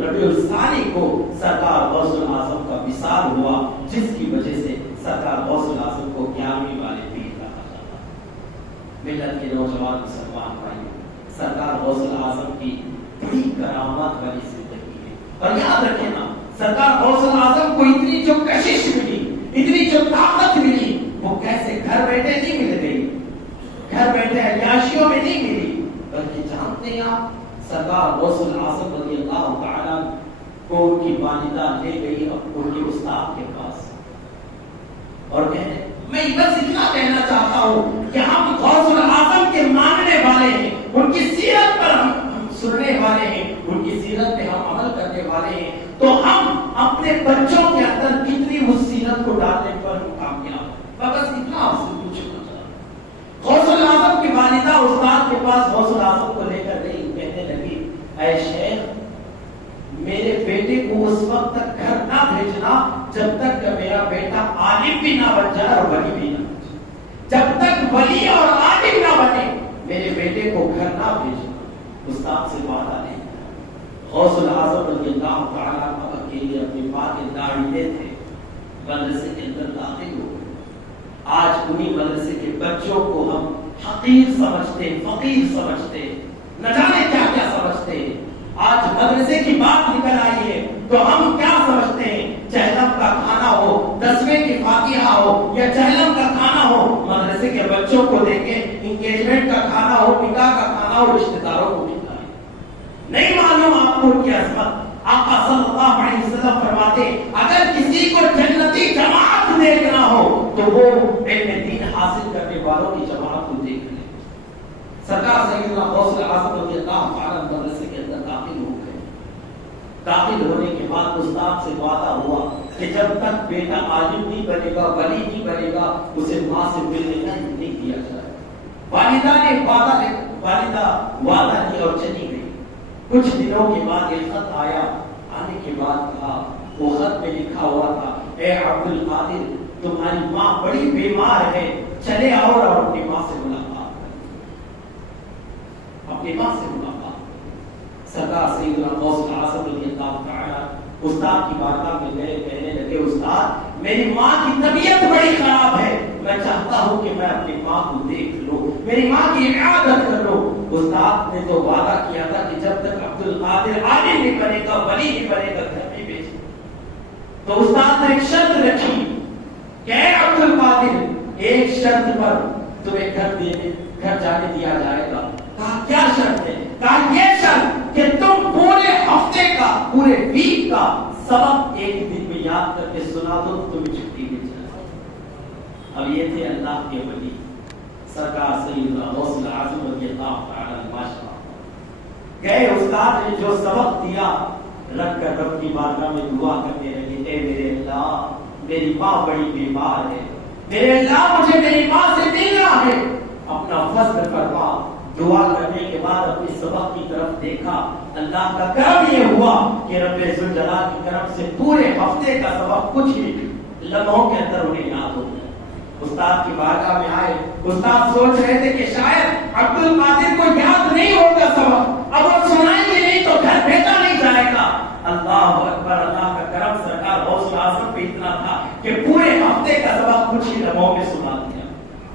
ربیع الثانی کو سرکار غوث الاعظم کا وصال ہوا، جس کی وجہ سے سرکار غوث الاعظم کو 11ویں والے پیر کہا جاتا ہے۔ ملت کے نوجوان مسلمان بھائی، سرکار غوث الاعظم کی بڑی کرامات والی زندگی ہے، اور یاد رکھیں نا، سرکار غوث الاعظم کو اتنی جو کشش ملی، اتنی جو طاقت ملی، وہ کیسے گھر بیٹھے نہیں مل گئی، گھر بیٹھے عیاشیوں میں نہیں ملی، بلکہ جانتے ہیں آپ، سرکار غوث الاعظم رضی اللہ تعالیٰ کو ان کی والدہ لے گئی ان کے استاد کے پاس، اور کہنے میں بس اتنا کہنا چاہتا ہوں کہ ہم غوث الاعظم کے ماننے والے ہیں، ان کی سیرت پر ہم سننے والے ہیں، ان کی سیرت پہ ہم عمل کرنے والے ہیں، تو ہم اپنے بچوں کے اندر کتنی اس سیرت کو ڈالنے پر کامیاب ہیں۔ بس اتنا آپ سے پوچھنا چاہتا ہوں۔ غوث الاعظم کی والدہ استاد کے پاس غوث الاعظم کو لے کر گئی، کہنے لگی اے شیخ میرے بیٹے کو اس وقت تک گھر نہ بھیجنا جب تک کہ میرا بیٹا عالم بھی نہ بن جائے اور ولی بھی نہ بن جائے، جب تک ولی اور عالم نہ بنے میرے بیٹے کو گھر نہ بھیجنا۔ استاد سے وعدہ نہیں، غوث الاعظم رضی اللہ تعالیٰ عنہ کے لیے اپنی ماں کے داڑھیے تھے، مدرسے کے اندر داخل ہو گئے۔ آج انہی مدرسے کے بچوں کو ہم حقیر سمجھتے، فقیر سمجھتے، نہ جانے کیا کیا سمجھتے ہیں۔ آج مدرسے کی بات نکل آئی ہے تو ہم کیا سمجھتے ہیں، چہلم کا کھانا ہو، 10ویں کی فاتحہ ہو یا چہلم کا کھانا ہو، مدرسے کے بچوں کو دیکھیں انگیجمنٹ کا کھانا ہو، نکاح کا کھانا ہو، رشتہ داروں کو کھلائیں۔ نہیں معلوم آپ کو ان کی عظمت۔ آقا صلی اللہ علیہ وسلم فرماتے اگر کسی کو جنتی جماعت دیکھنا ہو تو وہ علم دین حاصل کرنے والوں کی جماعت کو دیکھ لے۔ سرکار سیدنا غوث الاعظم رضی اللہ تعالیٰ مدرسے کے اندر داخل ہو گئے۔ داخل ہونے کے بعد استاد سے وعدہ ہوا کہ جب تک بیٹا عالم نہیں بنے گا، ولی نہیں بنے گا، اسے ماں سے ملنے کا نہیں دیا جائے۔ والدہ نے وعدہ کیا اور چلی گئی۔ کچھ دنوں کے بعد ایک خط آیا، آنے کے بعد کہا، وہ خط میں لکھا ہوا تھا اے عبد القادر تمہاری ماں بڑی بیمار ہے، چلے آؤ اور اپنی ماں سے ملاقات کرو، اپنی ماں سے ملاقات۔ سرکار سیدنا غوث الاعظم رضی اللہ تعالیٰ استاد کی بارگاہ میں گئے، کہنے لگے استاد میری ماں کی طبیعت بڑی خراب ہے، میں چاہتا ہوں کہ میں اپنی ماں کو دیکھ لوں، میری ماں کی عیادت کر لوں۔ استاد نے تو وعدہ کیا تھا کہ جب تک عبد القادر عالم نہیں بنے گا، ولی نہیں بنے گا، گھر نہیں بھیجے۔ تو استاد نے ایک شرط رکھی کہ اے عبد القادر ایک شرط پر تمہیں گھر جانے دیا جائے گا۔ کہا کیا شرط ہے؟ کہا یہ شرط کہ تم پورے ہفتے کا، پورے ویک کا سبق ایک دن میں یاد کر کے سنا دو تو تمہیں چھٹی مل جائے۔ اب یہ تھے اللہ کے ولی سرکار سیدنا غوث الاعظم رضی اللہ تعالیٰ عنہ۔ گئے استاد نے جو سبق دیا رکھ کر رب کی بارگاہ میں دعا کرنے لگے، اے میرے اللہ میری ماں بڑی بیمار ہے، میرے اللہ مجھے میری ماں سے ملنا ہے، اپنا فضل فرما۔ دعا کرنے کے بعد اپنے سبق کی طرف دیکھا، اللہ کا کرم یہ ہوا کہ رب ذوالجلال کی کرم سے پورے ہفتے کا سبق کچھ ہی لمحوں کے اندر انہیں یاد ہو گیا۔ استاد کی بارگاہ میں آئے، استاد سوچ رہے تھے کہ شاید عبد القادر کو یاد نہیں ہوگا سبق، اب وہ سنائیں گے نہیں تو گھر بھیجا نہیں جائے گا۔ اللہ اکبر، اللہ کا کرم سرکار غوث الاعظم پہ اتنا تھا کہ پورے ہفتے کا سبق کچھ ہی لمحوں میں سنا دیا۔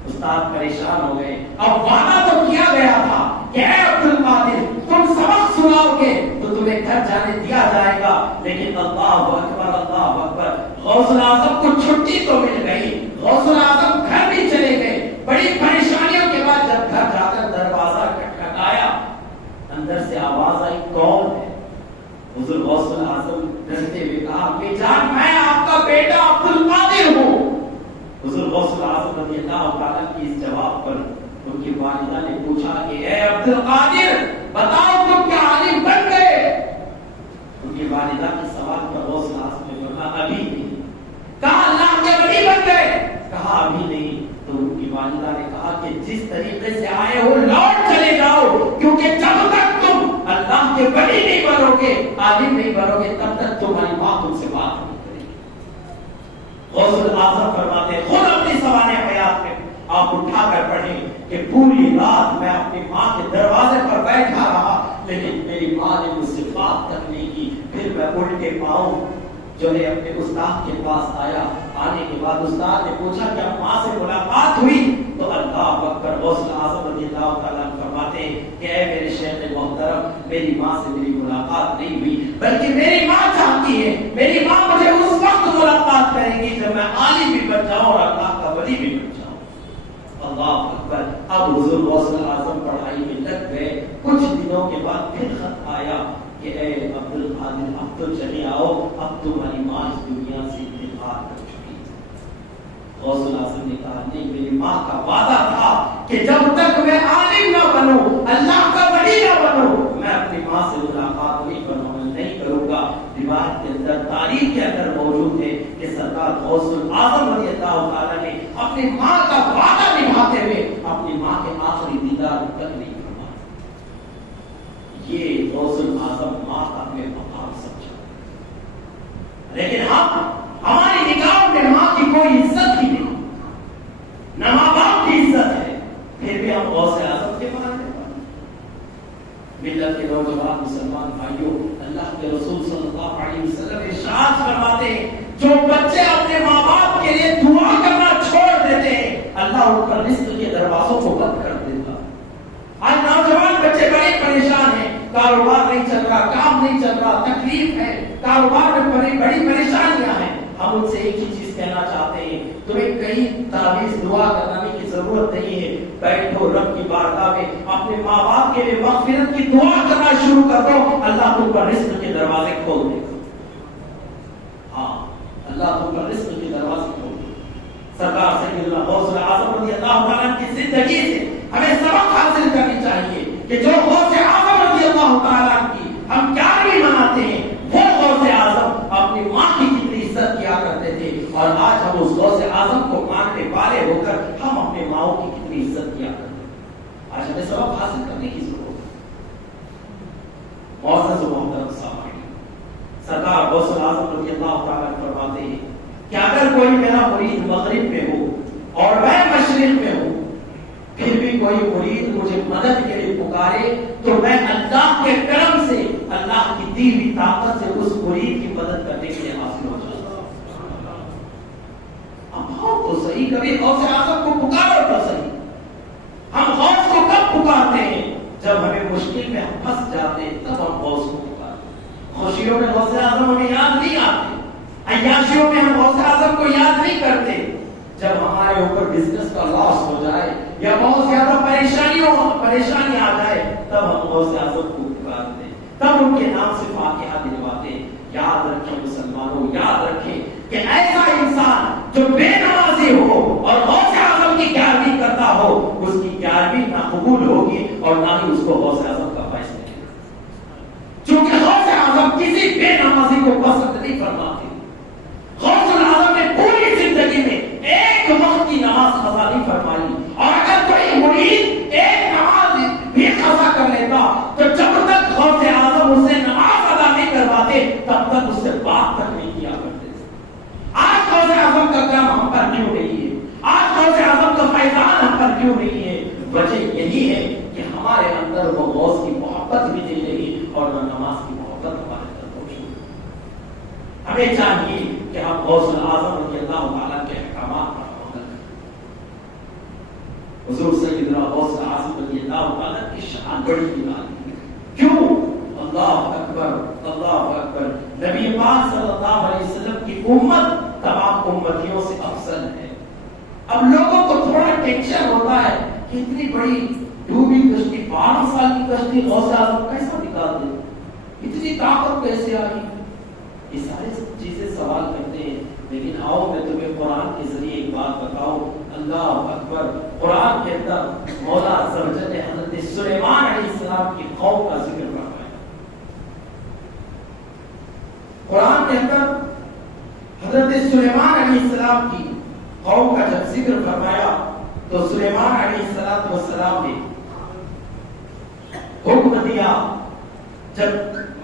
استاد پریشان ہو گئے، اب وعدہ تو کیا گیا تھا کہ اے عبد القادر تم سبق سناؤ گے تو تمہیں گھر جانے دیا جائے گا، لیکن اللہ اکبر اللہ اکبر، غوث الاعظم کو چھٹی تو مل گئی، غوث الاعظم گھر بھی چلے گئے۔ بڑی پریشانیوں کے بعد جب گھر جا کر دروازہ کھٹکھٹایا، اندر سے آواز آئی کون ہے؟ حضور غوث الاعظم ڈرتے ہوئے کہا امی جان میں آپ کا بیٹا عبد القادر ہوں۔ حضور غوث الاعظم رضی اللہ تعالیٰ کی اس جواب پر ان کی والدہ نے پوچھا کہ اے عبد القادر بتاؤ تم کیا عالم بن گئے؟ ان کی والدہ کے سوال پر غوث الاعظم نے کہا ابھی نہیں۔ کہا اللہ کے ولی بن گئے؟ کہا ابھی نہیں۔ تو ان کی والدہ نے کہا کہ جس طریقے سے آئے ہو لوٹ چلے جاؤ، کیونکہ جب تک تم اللہ کے ولی نہیں بنو گے، عالم نہیں بنو گے، تب تک تمہاری ماں تم سے بات نہیں کرے گی۔ غوث الاعظم فرماتے خود اپنی سوانح حیات میں آپ اٹھا کر پڑھیں کہ پوری رات میں اپنی ماں کے دروازے پر بیٹھا رہا لیکن میری ماں نے مجھ سے بات تک نہیں کی. پھر میں الٹے پاؤں جو ہے اپنے استاد کے پاس آیا. آنے کے بعد استاد نے پوچھا کہ اب ماں سے ملاقات ہوئی؟ تو اللہ اکبر غوث اعظم رضی اللہ تعالیٰ عنہ فرماتے ہیں کہ اے میرے شیخ محترم، میری ماں سے میری ملاقات نہیں ہوئی، بلکہ میری ماں چاہتی ہے میری ماں مجھے اس وقت ملاقات کرے گی جب میں عالم بھی بن جاؤں اور اللہ کا ولی بھی بن جاؤں. اللہ اکبر. اب حضور غوث اعظم پڑھائی میں لگ گئے. کچھ دنوں کے بعد پھر خط آیا کہ اے عبد القادر اب تو چلے آؤ، اب تمہاری ماں اس دنیا سے انتقال کر چکی ہے. غوث اعظم نے کہا نہیں، میری ماں کا وعدہ تھا کہ جب تک میں عالم نہ بنوں، اللہ کا ولی نہ بنوں، میں اپنی ماں سے ملاقات نہیں کروں گا. روایت کے اندر، تاریخ کے اندر موجود ہے کہ سرکار غوث اعظم رضی اللہ تعالیٰ نے اپنی ماں کا وعدہ نبھاتے ہوئے اپنی ماں کے آخری دیدار تک نہیں فرمایا. یہ غوث اعظم ماں کا ہمیں مقام سمجھا. لیکن ہماری نگاہوں میں ماں کی کوئی عزت ہی نہیں، نہ ماں باپ کی عزت ہے، پھر بھی ہم غوث اعظم کے ماننے والے. ملت کے نوجوان مسلمان بھائیوں، اللہ کے رسول صلی اللہ علیہ وسلم ارشاد فرماتے ہیں جو بچے اپنے ماں باپ کے لیے دعا کرنا چھوڑ دیتے ہیں اللہ ان پر رزق کے دروازوں کو بند کر دیتا. آج نوجوان بچے بڑے پریشان ہیں، کاروبار نہیں چل رہا، کام نہیں چل رہا، تکلیف ہے، کاروبار میں بڑی پریشانیاں ہیں. ہم ان سے ایک ہی چیز کہنا چاہتے ہیں، تمہیں کہیں تعویذ دعا کرنے کی ضرورت نہیں ہے. بیٹھو رب کی بارگاہ میں، اپنے ماں باپ کے لیے مغفرت کی دعا کرنا شروع کر دو، اللہ تم پر رزق کے دروازے کھول دے گا. ہاں، اللہ تم پر رزق کے دروازے کھول دے گا. سرکار سیدنا غوث اعظم رضی اللہ تعالیٰ کی زندگی سے ہمیں سبق حاصل کرنی چاہیے کہ جو غوث اعظم رضی اللہ تعالیٰ کی ہم 11ویں مناتے ہیں، وہ غوث اعظم اپنی ماں کی کتنی عزت کیا کرتے تھے، اور آج ہم اس غوث اعظم کو ماننے والے ہو کر ہم اپنے ماؤں کی کتنی عزت کیا کرتے ہیں. آج ہمیں سبق حاصل کرنے کی ضرورت ہے. معزز و محترم سامعین، سرکار غوث اعظم رضی اللہ تعالیٰ فرماتے ہیں کہ اگر کوئی میرا مرید مغرب میں ہو اور میں مشرق میں ہوں، پھر بھی کوئی مرید مجھے مدد کے لیے پکارے تو میں اللہ کے کرم سے، اللہ کی دی ہوئی طاقت سے اس مرید کی مدد کرنے کے لیے حاصل ہو جاتا ہوں. اب تو صحیح، کبھی غوث اعظم کو پکارو تو صحیح. ہم غوث کو کب پکارتے ہیں؟ جب ہمیں مشکل میں ہم پھنس جاتے ہیں تب ہم غوث کو پکارتے ہیں. خوشیوں میں غوث اعظم ہمیں یاد نہیں آتے، عیاشیوں میں ہم غوث اعظم کو یاد نہیں کرتے. جب ہمارے اوپر بزنس کا لاس ہو جائے یا بہت زیادہ پریشانی آ جائے تب ہم غوث اعظم کو پکارتے ہیں، تب ان کے نام سے فاتحہ دلواتے ہیں. یاد رکھیں مسلمانوں، یاد رکھیں کہ ایسا انسان جو بے نمازی ہو اور غوث اعظم کی 11ویں کرتا ہو، اس کی 11ویں نہ قبول ہوگی اور نہ ہی اس کو غوث اعظم کا فیض ملے گا. چونکہ غوث اعظم کسی بے نمازی کو پسند نہیں فرماتے. غوث اعظم نے پوری زندگی میں ایک وقت کی نماز قضا نہیں فرمائی، اور اگر کوئی مرید ایک نماز بھی قضا کر لیتا تو جب تک غوث اعظم اسے نماز ادا نہیں کرواتے تب تک اس سے بات تک نہیں کیا کرتے. آج غوث اعظم کا کام ہم پر کیوں نہیں ہے؟ آج غوث اعظم کا فیضان ہم پر کیوں نہیں ہے؟ وجہ یہی ہے کہ ہمارے اندر وہ غوث کی محبت بھی نہیں رہی اور نہ نماز کی محبت ہمارے اندر موجود ہے. ہمیں چاہیے کہ ہم غوث اعظم رضی اللہ تعالیٰ کے احکامات پر عمل کریں. حضور سیدنا غوث اعظم رضی اللہ تعالیٰ کی شان بڑی نرالی ہے. کیوں؟ اللہ اکبر، اللہ اکبر. نبی پاک صلی اللہ علیہ وسلم کی امت تمام امتیوں سے افضل ہے. اب لوگوں کو تھوڑا ٹینشن ہوتا ہے کہ اتنی بڑی ڈوبی کشتی، 12 سال کی کشتی غوث اعظم کیسا نکال دے، اتنی طاقت کیسے آئی؟ یہ ساری چیزیں سوال کرتے ہیں. لیکن آؤ میں تمہیں قرآن کے ذریعے ایک بات بتاؤں. اللہ اکبر. قرآن کے اندر مولا عز و جل نے حضرت سلیمان علیہ السلام کی قوم کا ذکر فرمایا. قرآن کے اندر حضرت سلیمان علیہ السلام کی قوم کا جب ذکر فرمایا تو سلیمان علیہ السلام نے حکم دیا، جب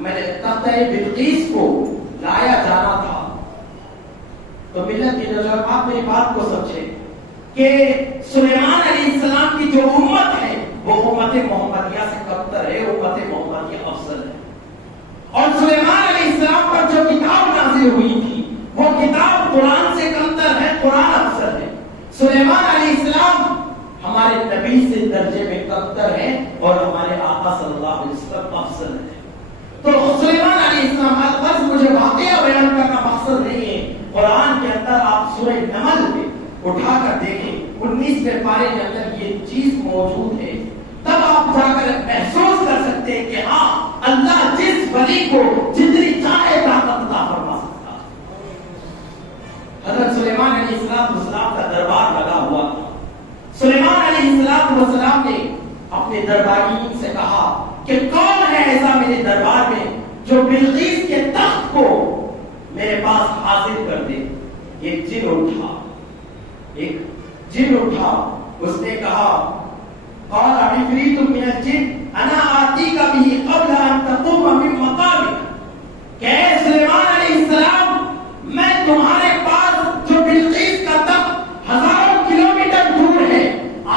میں نے تختہ بلقیس کو لایا جانا تھا تو ملت کی نظر آپ میری بات کو سمجھے. کہ سلیمان علیہ السلام کی جو امت ہے وہ امت محمدیہ سے کمتر ہے، امت محمدیہ افضل ہے. اور سلیمان علیہ السلام پر جو کتاب نازل ہوئی تھی وہ کتاب قرآن سے کمتر ہے، قرآن افضل ہے. سلیمان علیہ السلام ہمارے نبی سے درجے میں کمتر ہے اور ہمارے آقا صلی اللہ علیہ وسلم افضل ہے. تو سلیمان علیہ السلام الفاظ مجھے واقعہ بیان کرنا مقصد نہیں ہے. قرآن کے اندر آپ سورہ نمل میں اٹھا کر دیکھیں 19ویں پارے کے اندر یہ چیز موجود ہے. تب آپ جا کر محسوس کر سکتے ہیں کہ ہاں اللہ جس ولی کو جتنی چاہے طاقت عطا فرما سکتا. حضرت سلیمان علیہ السلام کا دربار لگا ہوا تھا. سلیمان علیہ السلام نے اپنے درباریوں سے کہا کہ کون ہے ایسا میرے دربار میں جو بلقیس کے تخت کو میرے پاس حاضر کر دے. ایک جن اٹھا اس نے کہا قال عفریت من الجن انا آتیک به قبل ان تقوم من مقامک کہ سلیمان علیہ السلام میں تمہارے پاس جو بلقیس کا تخت ہزاروں کلومیٹر دور ہے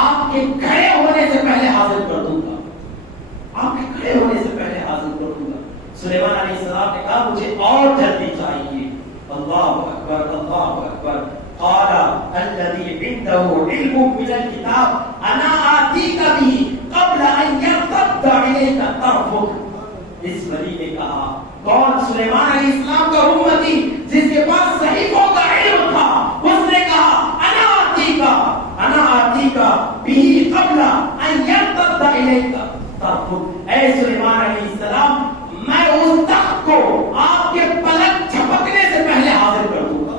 آپ کے کھڑے ہونے سے پہلے حاضر کر دوں گا. آپ کے کھڑے ہونے سے پہلے حاضر کر دوں گا. سلیمان علیہ السلام نے کہا مجھے اور جلدی چاہیے. اللہ اکبر اللہ اکبر. قال الذي عنده علم من الكتاب انا آتيك به قبل ان يرتد اليك طرفك. اس ولی نے کہا کون؟ سلیمان علیہ السلام کا امتی جس کے پاس صحیفوں کا علم تھا. اس نے کہا انا آتیک به قبل ان يرتد اليك طرفك. اے سلیمان علیہ السلام میں اس تخت کو آپ کے پلک جھپکنے سے پہلے حاضر کر دوں گا.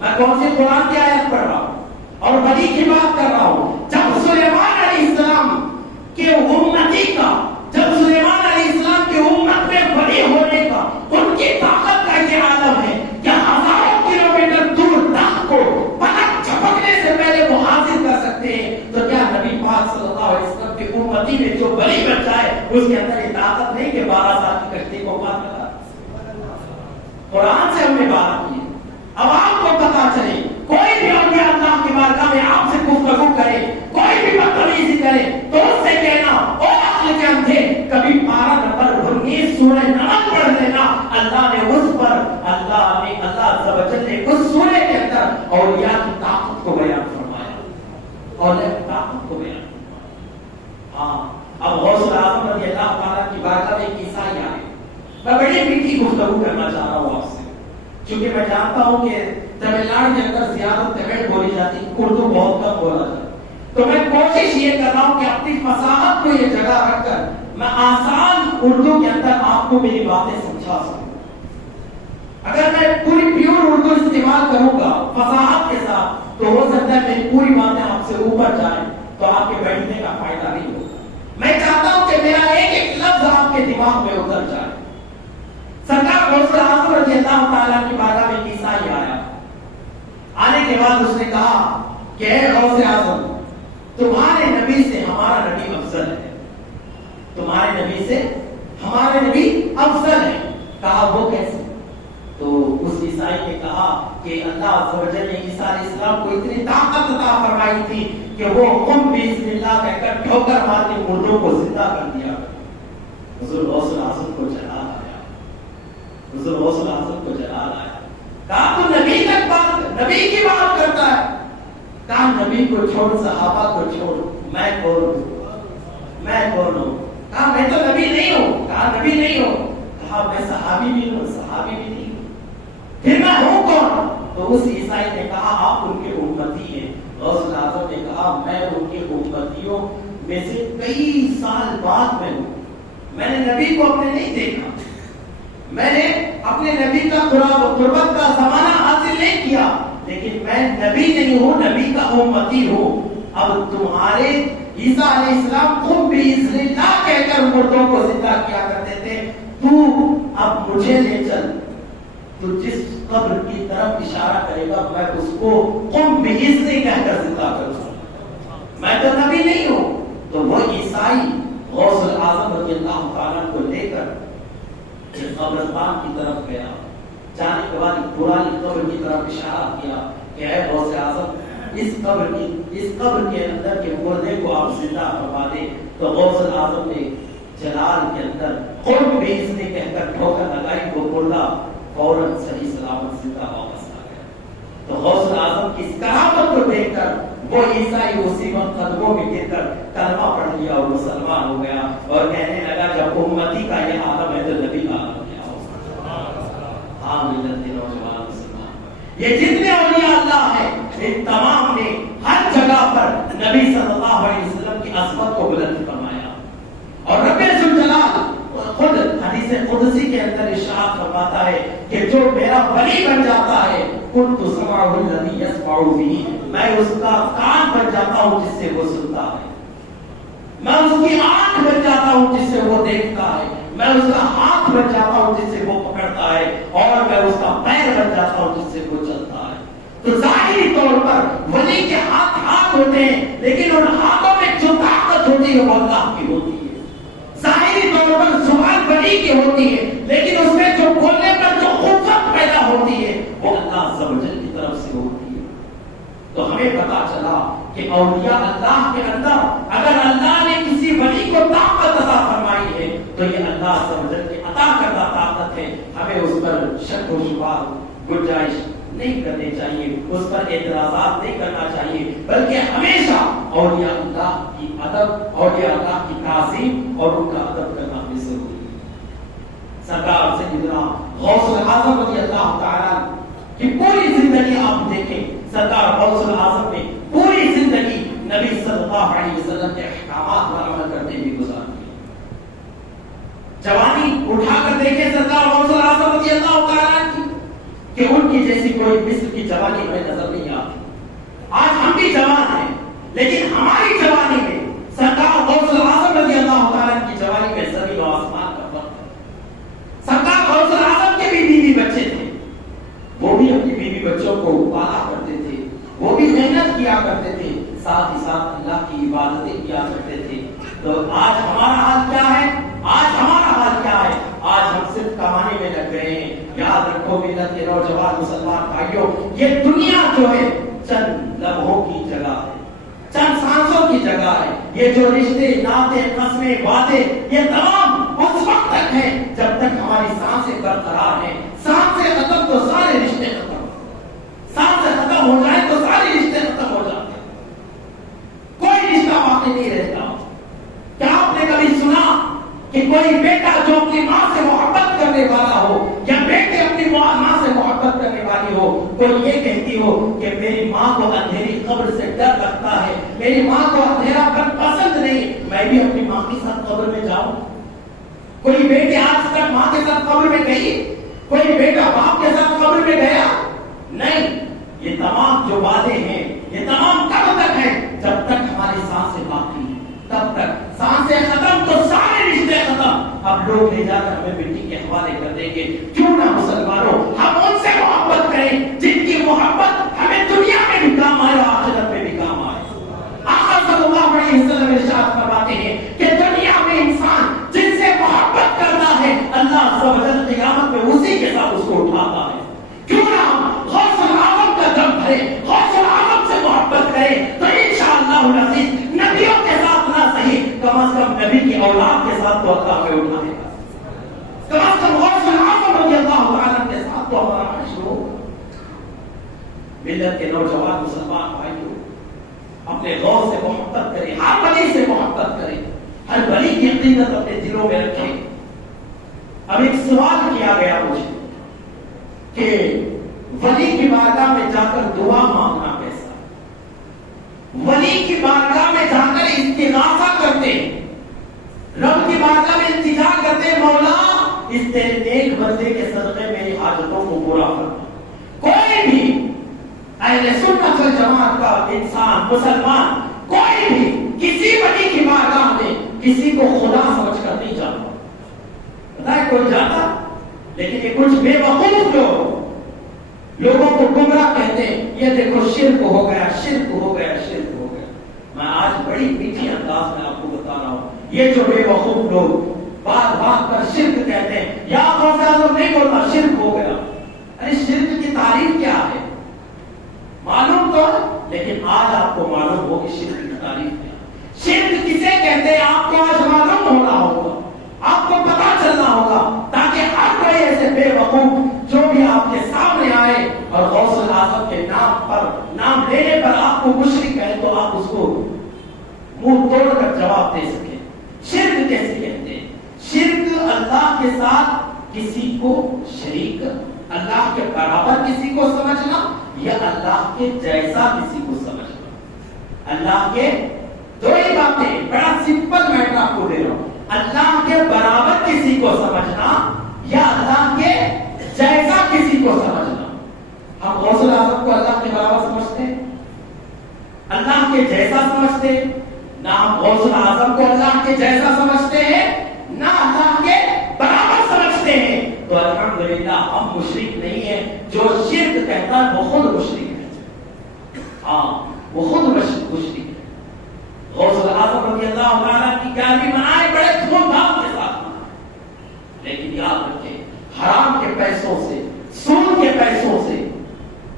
میں کون سی قرآن کی آیت پڑھ رہا ہوں اور ولی کی بات کر رہا ہوں. جب سلیمان علیہ السلام کے امتی کا، جب سلیمان علیہ السلام کی امت میں ولی ہونے کا ان کی طاقت کا یہ عالم ہے کہ ہزاروں کلومیٹر دور تخت کو پلک جھپکنے سے پہلے وہ حاضر کر سکتے ہیں، تو کیا نبی پاک صلی اللہ علیہ وسلم کی امتی میں جو ولی بن جائے اس کے اندر یہ طاقت نہیں کہ 12 سال کی کشتی کو پار کرا؟ قرآن سے ہم نے بات کی. اب آپ کو پتا چلے کوئی بھی اولیاء اللہ کی بارگاہ میں آپ سے گفتگو کرے، کوئی بھی بدتمیزی کرے تو اس سے کہنا او عقل کے اندھے کبھی پارہ نمبر 19 سورہ نمل پڑھ لینا. اللہ نے اس پر اللہ عز و جل نے اس سورہ کے اندر اولیاء کی طاقت کو بیان فرمایا، اولیاء کی طاقت کو بیان فرمایا. ہاں اب غوث اعظم رضی اللہ تعالیٰ کی بارگاہ میں ایک عیسائی آئے. میں بڑی میٹھی گفتگو کرنا چاہ رہا ہوں آپ سے کیونکہ میں جانتا ہوں کہ تمل ناڈو کے اندر زیادہ تمل بولی جاتی، اردو بہت کم بولا جاتا. تو میں کوشش یہ کر رہا ہوں کہ اپنی فصاحت کو یہ جگہ رکھ کر میں آسان اردو کے اندر آپ کو میری باتیں سمجھا سکوں. اگر میں پوری پیور اردو استعمال کروں گا فصاحت کے ساتھ تو ہو سکتا ہے میری پوری باتیں آپ سے اوپر جائیں تو آپ کے بیٹھنے کا فائدہ نہیں ہوگا. میں چاہتا ہوں کہ میرا ایک ایک لفظ آپ کے دماغ میں اتر جائے. سرکار غوث اعظم رضی اللہ تعالیٰ کی بارگاہ میں عیسائی آیا. آنے کے بعد اس نے کہا کہ اے غوث اعظم تمہارے نبی سے ہمارا نبی افضل ہے، تمہارے نبی سے ہمارے نبی افضل ہے. کہا وہ کیسے؟ تو اس عیسائی نے کہا کہ اللہ عز و جل نے عیسیٰ علیہ السلام کو اتنی طاقت عطا فرمائی تھی کہ وہ قم بسم اللہ کہہ کر ٹھوکر مار کے مردوں کو زندہ کر دیا. حضور غوث اعظم کو جلال آیا، حضور غوث اعظم کو جلال آیا. کہا تو نبی تک بات، نبی کی بات کرتا ہے. کہا نبی کو چھوڑ، صحابہ کو چھوڑ، میں کون ہوں؟ میں کون ہوں؟ کہا میں تو نبی نہیں ہوں. کہا نبی نہیں ہوں. کہا میں صحابی بھی ہوں، صحابی بھی نہیں ہوں. پھر میں ہوں کون؟ تو اس عیسائی نے کہا آپ ان کے امتی ہیں. غوث اعظم نے کہا میں ان کے امتیوں میں سے کئی سال بعد میں ہوں. میں نے نبی کو اپنے نہیں دیکھا، میں نے اپنے نبی کا قربت کا زمانہ حاصل نہیں کیا، لیکن میں نبی نہیں ہوں، نبی کا امتی ہوں. اب تمہارے عیسیٰ علیہ السلام خود بھی بسم اللہ کہہ کر مردوں کو زندہ کیا کرتے تھے. تو اب مجھے لے چل، تو جس قبر کی طرف اشارہ کرے گا میں اس کو قم بإذن کہہ کر زندہ کروں. میں تو نبی نہیں ہوں. تو وہ عیسائی غوث اعظم رضی اللہ تعالیٰ کو لے کر قبرستان کی طرف گیا. جانے کے بعد پرانی قبر کی طرف اشارہ کیا کہ اے غوث اعظم اس قبر کے اندر کے مردے کو آپ زندہ فرما دیں. تو غوث اعظم نے جلال کے اندر خود بھی اس نے کہہ کر ٹھوکر لگائی, وہ مردہ فوراً صحیح سلامت زندہ واپس آ گیا. تو غوث اعظم کی اس کرامت کو دیکھ کر وہ عیسائی اسی وقت قدموں میں گر کر کلمہ پڑھ لیا اور مسلمان ہو گیا, اور کہنے لگا جب امتی کا یہ عالم ہے تو نبی کا عالم کیا ہوگا. ہاں ملت نوجوان مسلمان, یہ جتنے اولیاء اللہ ہیں ان تمام نے ہر جگہ پر نبی صلی اللہ علیہ وسلم کی عظمت کو بلند فرمایا. اور رب ذوالجلال خود حدیث قدسی کے اندر ارشاد فرماتا ہے کہ جو میرا ولی بن جاتا ہے کنت سمعہ الذی یسمع بہ, میں اس کا کان بن جاتا ہوں جس سے وہ سنتا ہے, میں اس کی آنکھ بن جاتا ہوں جس سے وہ دیکھتا ہے, میں اس کا ہاتھ بن جاتا ہوں جس سے وہ پکڑتا ہے, اور میں اس کا پیر بن جاتا ہوں جس سے وہ چلتا ہے. تو ظاہری طور پر ولی کے ہاتھ ہوتے ہیں, لیکن ان ہاتھوں میں جو طاقت ہوتی ہے وہ اللہ کی ہوتی ہے. ظاہری طور پر زبان ولی کی ہوتی ہے, لیکن اس میں جو بولنے پر جو قوت پیدا ہوتی ہے وہ اللہ عز و جل کی طرف سے ہوتی ہے. تو ہمیں پتا چلا کہ اولیاء اللہ کے اندر اگر اللہ نے کسی ولی کو طاقت عطا فرمائی ہے تو یہ اللہ عز و جل کی عطا کردہ طاقت ہے. ہمیں اس پر شک و شبہ گنجائش نہیں کرنی چاہیے, اس پر اعتراضات نہیں کرنا چاہیے, بلکہ ہمیشہ اولیاء اللہ کی ادب, اولیاء اللہ کی تعظیم اور ان کا ادب کرنا ہمیں ضروری ہے. سرکار سیدنا غوث الاعظم رضی اللہ تعالیٰ کی پوری زندگی آپ دیکھیں, سرکار غوث الاعظم نے پوری زندگی نبی صلی اللہ علیہ وسلم کے احکامات پر عمل کرتے ہوئے گزار دی. جوانی اٹھا کر دیکھیں سرکار غوث الاعظم رضی اللہ تعالیٰ کی, کہ ان کی جیسی کوئی مثل کی جوانی ہمیں نظر نہیں آتی. آج ہم بھی جوان ہیں, لیکن ہماری جوانی میں سرکار غوث الاعظم رضی اللہ تعالیٰ کی جوانی میں زمین و آسمان کا فرق ہے. سرکار غوث الاعظم کے بھی بیوی بچے تھے, وہ بھی اپنی بیوی بچوں کو پالا کرتے تھے, وہ بھی محنت کیا کرتے تھے, ساتھ ہی ساتھ اللہ کی عبادتیں کیا کرتے تھے. تو آج ہمارا حال کیا ہے؟ آج ہمارا حال کیا ہے؟ آج ہم صرف کمانے میں لگ گئے ہیں. یاد رکھو ملت کے نوجوان مسلمان بھائیوں, یہ دنیا جو ہے چند لمحوں کی جگہ ہے, چند سانسوں کی جگہ ہے. یہ جو رشتے, ناطے, قسمیں, وعدے, یہ تمام اس وقت تک ہیں جب تک ہماری سانسیں برقرار ہیں. سانسیں ختم تو سارے رشتے ختم, سانسیں ختم ہو جائیں تو سارے رشتے ختم ہو جاتے ہیں, کوئی رشتہ باقی نہیں رہتا. کیا آپ نے کبھی سنا کہ کوئی بیٹا جو اپنی ماں سے محبت کرنے والا ہو, یا بیٹے اپنی ماں سے محبت کرنے والی ہو, کوئی یہ کہتی ہو کہ میری ماں کو اندھیری قبر سے ڈر لگتا ہے, میری ماں کو اندھیرا پن پسند نہیں, میں بھی اپنی ماں کے ساتھ قبر میں جاؤں؟ کوئی بیٹی آج تک ماں کے ساتھ قبر میں گئی؟ کوئی بیٹا باپ کے ساتھ قبر میں گیا؟ نہیں. یہ تمام جو وعدے ہیں یہ تمام کب تک ہیں؟ جب تک ہماری سانسیں باقی ہیں تب تک. سانسیں ختم تو سارے رشتے ختم. اب لوگ لے جا کر ہمیں مٹی کے حوالے کر دیں گے. کیوں نہ مسلمانوں ہم ان سے محبت کریں جن کی محبت ہمیں دنیا میں بھی کام آئے اور آخرت میں بھی کام آئے. آقا صلی اللہ علیہ وسلم ارشاد فرماتے ہیں کہ دنیا میں انسان جن سے محبت کرتا ہے اللہ عز و جل قیامت میں اسی کے ساتھ اس کو اٹھاتا ہے. کیوں نہ ہم غوث الاعظم کا دم بھریں, غوث الاعظم سے محبت کریں, تو انشاءاللہ العزیز نبیوں کے ساتھ نہ صحیح کم از کم نبی کی اولاد کے ساتھ تو اللہ ہمیں اٹھائے گا. کم از کم غوث الاعظم رضی اللہ تعالیٰ کے ساتھ تو ہمارا حشر ہوگا. ملت کے نوجوان مسلمان بھائیوں, اپنے غوث سے محبت کریں, ہر ولی سے محبت کریں, ہر ولی کی عقیدت اپنے دلوں میں رکھیں. اب ایک سوال کیا گیا مجھے کہ ولی کی بارگاہ میں جا کر دعا مانگنا کیسا؟ ولی کی بارگاہ میں جا کر استغاثہ کرتے, رب کی بارگاہ میں التجا کرتے, مولا اس تیرے نیک بندے کے صدقے میری حاجتوں کو پورا کرنا. کوئی بھی اہل سنت والجماعت کا انسان, مسلمان, کوئی بھی کسی ولی کی بارگاہ میں کسی کو خدا سمجھ کر نہیں جاتا. پتہ ہے کوئی جاتا, لیکن یہ کچھ بے وقوف لوگوں کو گمراہ کہتے ہیں, یہ دیکھو شرک ہو گیا, شرک ہو گیا, شرک ہو گیا. میں آج بڑی میٹھی انداز میں آپ کو بتا رہا ہوں, یہ جو بے وقوف لوگ بات بات پر شرک کہتے ہیں, یا غوث اعظم نہیں بولتا شرک ہو گیا. ارے شرک کی تعریف کیا ہے معلوم تو, لیکن آج آپ کو معلوم ہو کہ شرک کی تعریف کیا، شرک کسے کہتے ہیں آپ کو آج معلوم ہونا ہوگا، آپ کو پتا چلنا ہوگا، تاکہ ہر کوئی ایسے بے وقوف جو بھی آپ کے سامنے آئے اور غوث الاعظم کے نام لینے پر آپ کو مشرک کہے تو آپ اس کو منہ توڑ کر جواب دے سکیں۔ شرک کیسے کہتے ہیں؟ شرک اللہ کے ساتھ کسی کو شریک، اللہ کے برابر کسی کو سمجھنا یا اللہ کے جیسا کسی کو سمجھنا۔ اللہ کے دو ہی باتیں، بڑا سمپل میٹر آپ کو دے رہا ہوں، اللہ کے برابر کسی کو سمجھنا یا اللہ کے جیسا کسی کو سمجھنا۔ ہم غوث الاعظم کو اللہ کے برابر سمجھتے ہیں، اللہ کے جیسا سمجھتے ہیں، نہ ہم غوث الاعظم کو اللہ کے جیسا سمجھتے ہیں نہ اللہ کے برابر سمجھتے ہیں، تو الحمدللہ ہم مشرک نہیں ہیں۔ جو شرک کہتا ہے وہ خود مشرک ہے، ہاں وہ خود مشرک ہے۔ غوث الاعظم رضی اللہ عنہ کی 11ویں منائے بڑے دھوم دھام کے ساتھ منائے، لیکن یاد رکھیں حرام کے پیسوں سے، سود کے پیسوں سے،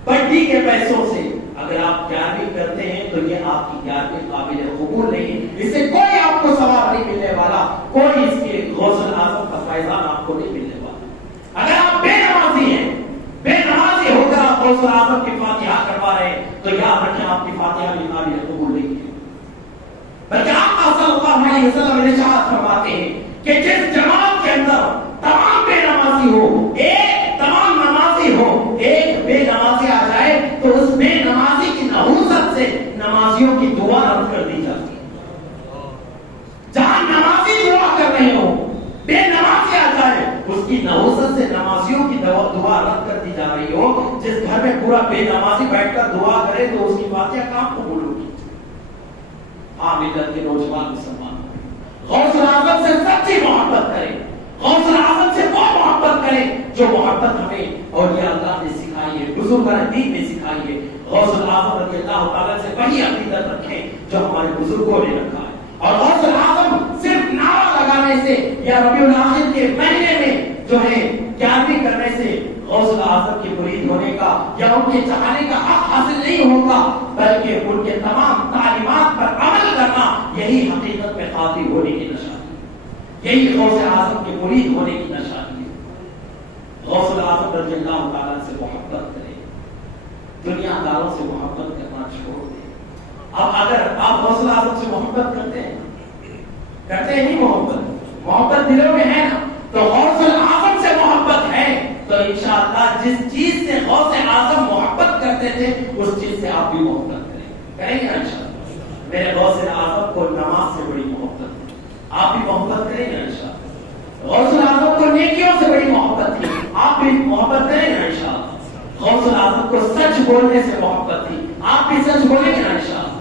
بڑی کے پیسوں سے اگر آپ 11ویں کرتے ہیں تو یہ آپ کی 11ویں قابل قبول نہیں ہے، اس سے کوئی آپ کو ثواب نہیں ملنے والا، کوئی اس کے غوث الاعظم کا فیضان آپ کو نہیں ملنے والا۔ اگر آپ بے نمازی ہیں، بے نمازی ہو کر آپ غوث الاعظم کی فاتحہ کروا رہے ہیں تو یاد رکھیں آپ کی فاتحہ بھی قابل قبول نہیں ہے، بلکہ آپ صلی اللہ علیہ وسلم ارشاد فرماتے ہیں کہ جس جماعت کے اندر تمام بے نمازی ہو، ایک تمام نمازی ہو، ایک بے نمازی آ جائے تو اس بے نمازی کی نحوست سے نمازیوں کی دعا رد کر دی جاتی ہے۔ جہاں نمازی دعا کر رہے ہو، بے نمازی آ جائے اس کی نحوست سے نمازیوں کی دعا رد کر دی جا رہی ہو۔ جس گھر میں پورا بے نمازی بیٹھ کر دعا کرے تو اس کی فاتحہ کہاں قبول ہوگی؟ ملت کے نوجوان مسلمان غوث الاعظم سے سچی محبت کریں، غوث الاعظم سے وہ محبت کریں جو محبت ہمیں اولیاء اللہ نے سکھائی ہے، بزرگان دین نے سکھائی ہے۔ غوث الاعظم رضی اللہ تعالیٰ سے وہی عقیدت رکھیں جو ہمارے بزرگوں نے رکھا ہے، اور غوث الاعظم صرف نعرہ لگانے سے یا ربیع الاخر کے مہینے میں جو ہے 11ویں کرنے سے غوث الاعظم کے مرید ہونے کا یا ان کے چاہنے کا حق حاصل نہیں ہوگا، بلکہ ان کے تمام تعلیمات پر عمل کرنا یہی حقیقت میں قاضی ہونے کی نشانی ہے، یہی غوث اعظم کے مرید ہونے کی نشانی ہے۔ غوث الاعظم رضی اللہ تعالیٰ سے محبت کریں، دنیا داروں سے محبت کرنا چھوڑ دیں۔ اب اگر آپ غوث الاعظم سے محبت کرتے ہیں نہیں، محبت دلوں میں ہے نا، تو غوث الاعظم سے محبت ہے تو انشاءاللہ جس چیز سے غوث اعظم محبت کرتے تھے اس چیز سے آپ بھی محبت کریں گے نا انشاءاللہ۔ میرے غوث اعظم کو نماز سے بڑی محبت ہے، آپ بھی محبت کریں گے انشاءاللہ۔ غوث اعظم کو نیکیوں سے بڑی محبت تھی، آپ بھی محبت کریں گے انشاءاللہ۔ غوث اعظم کو سچ بولنے سے محبت تھی، آپ بھی سچ بولیں گے انشاءاللہ۔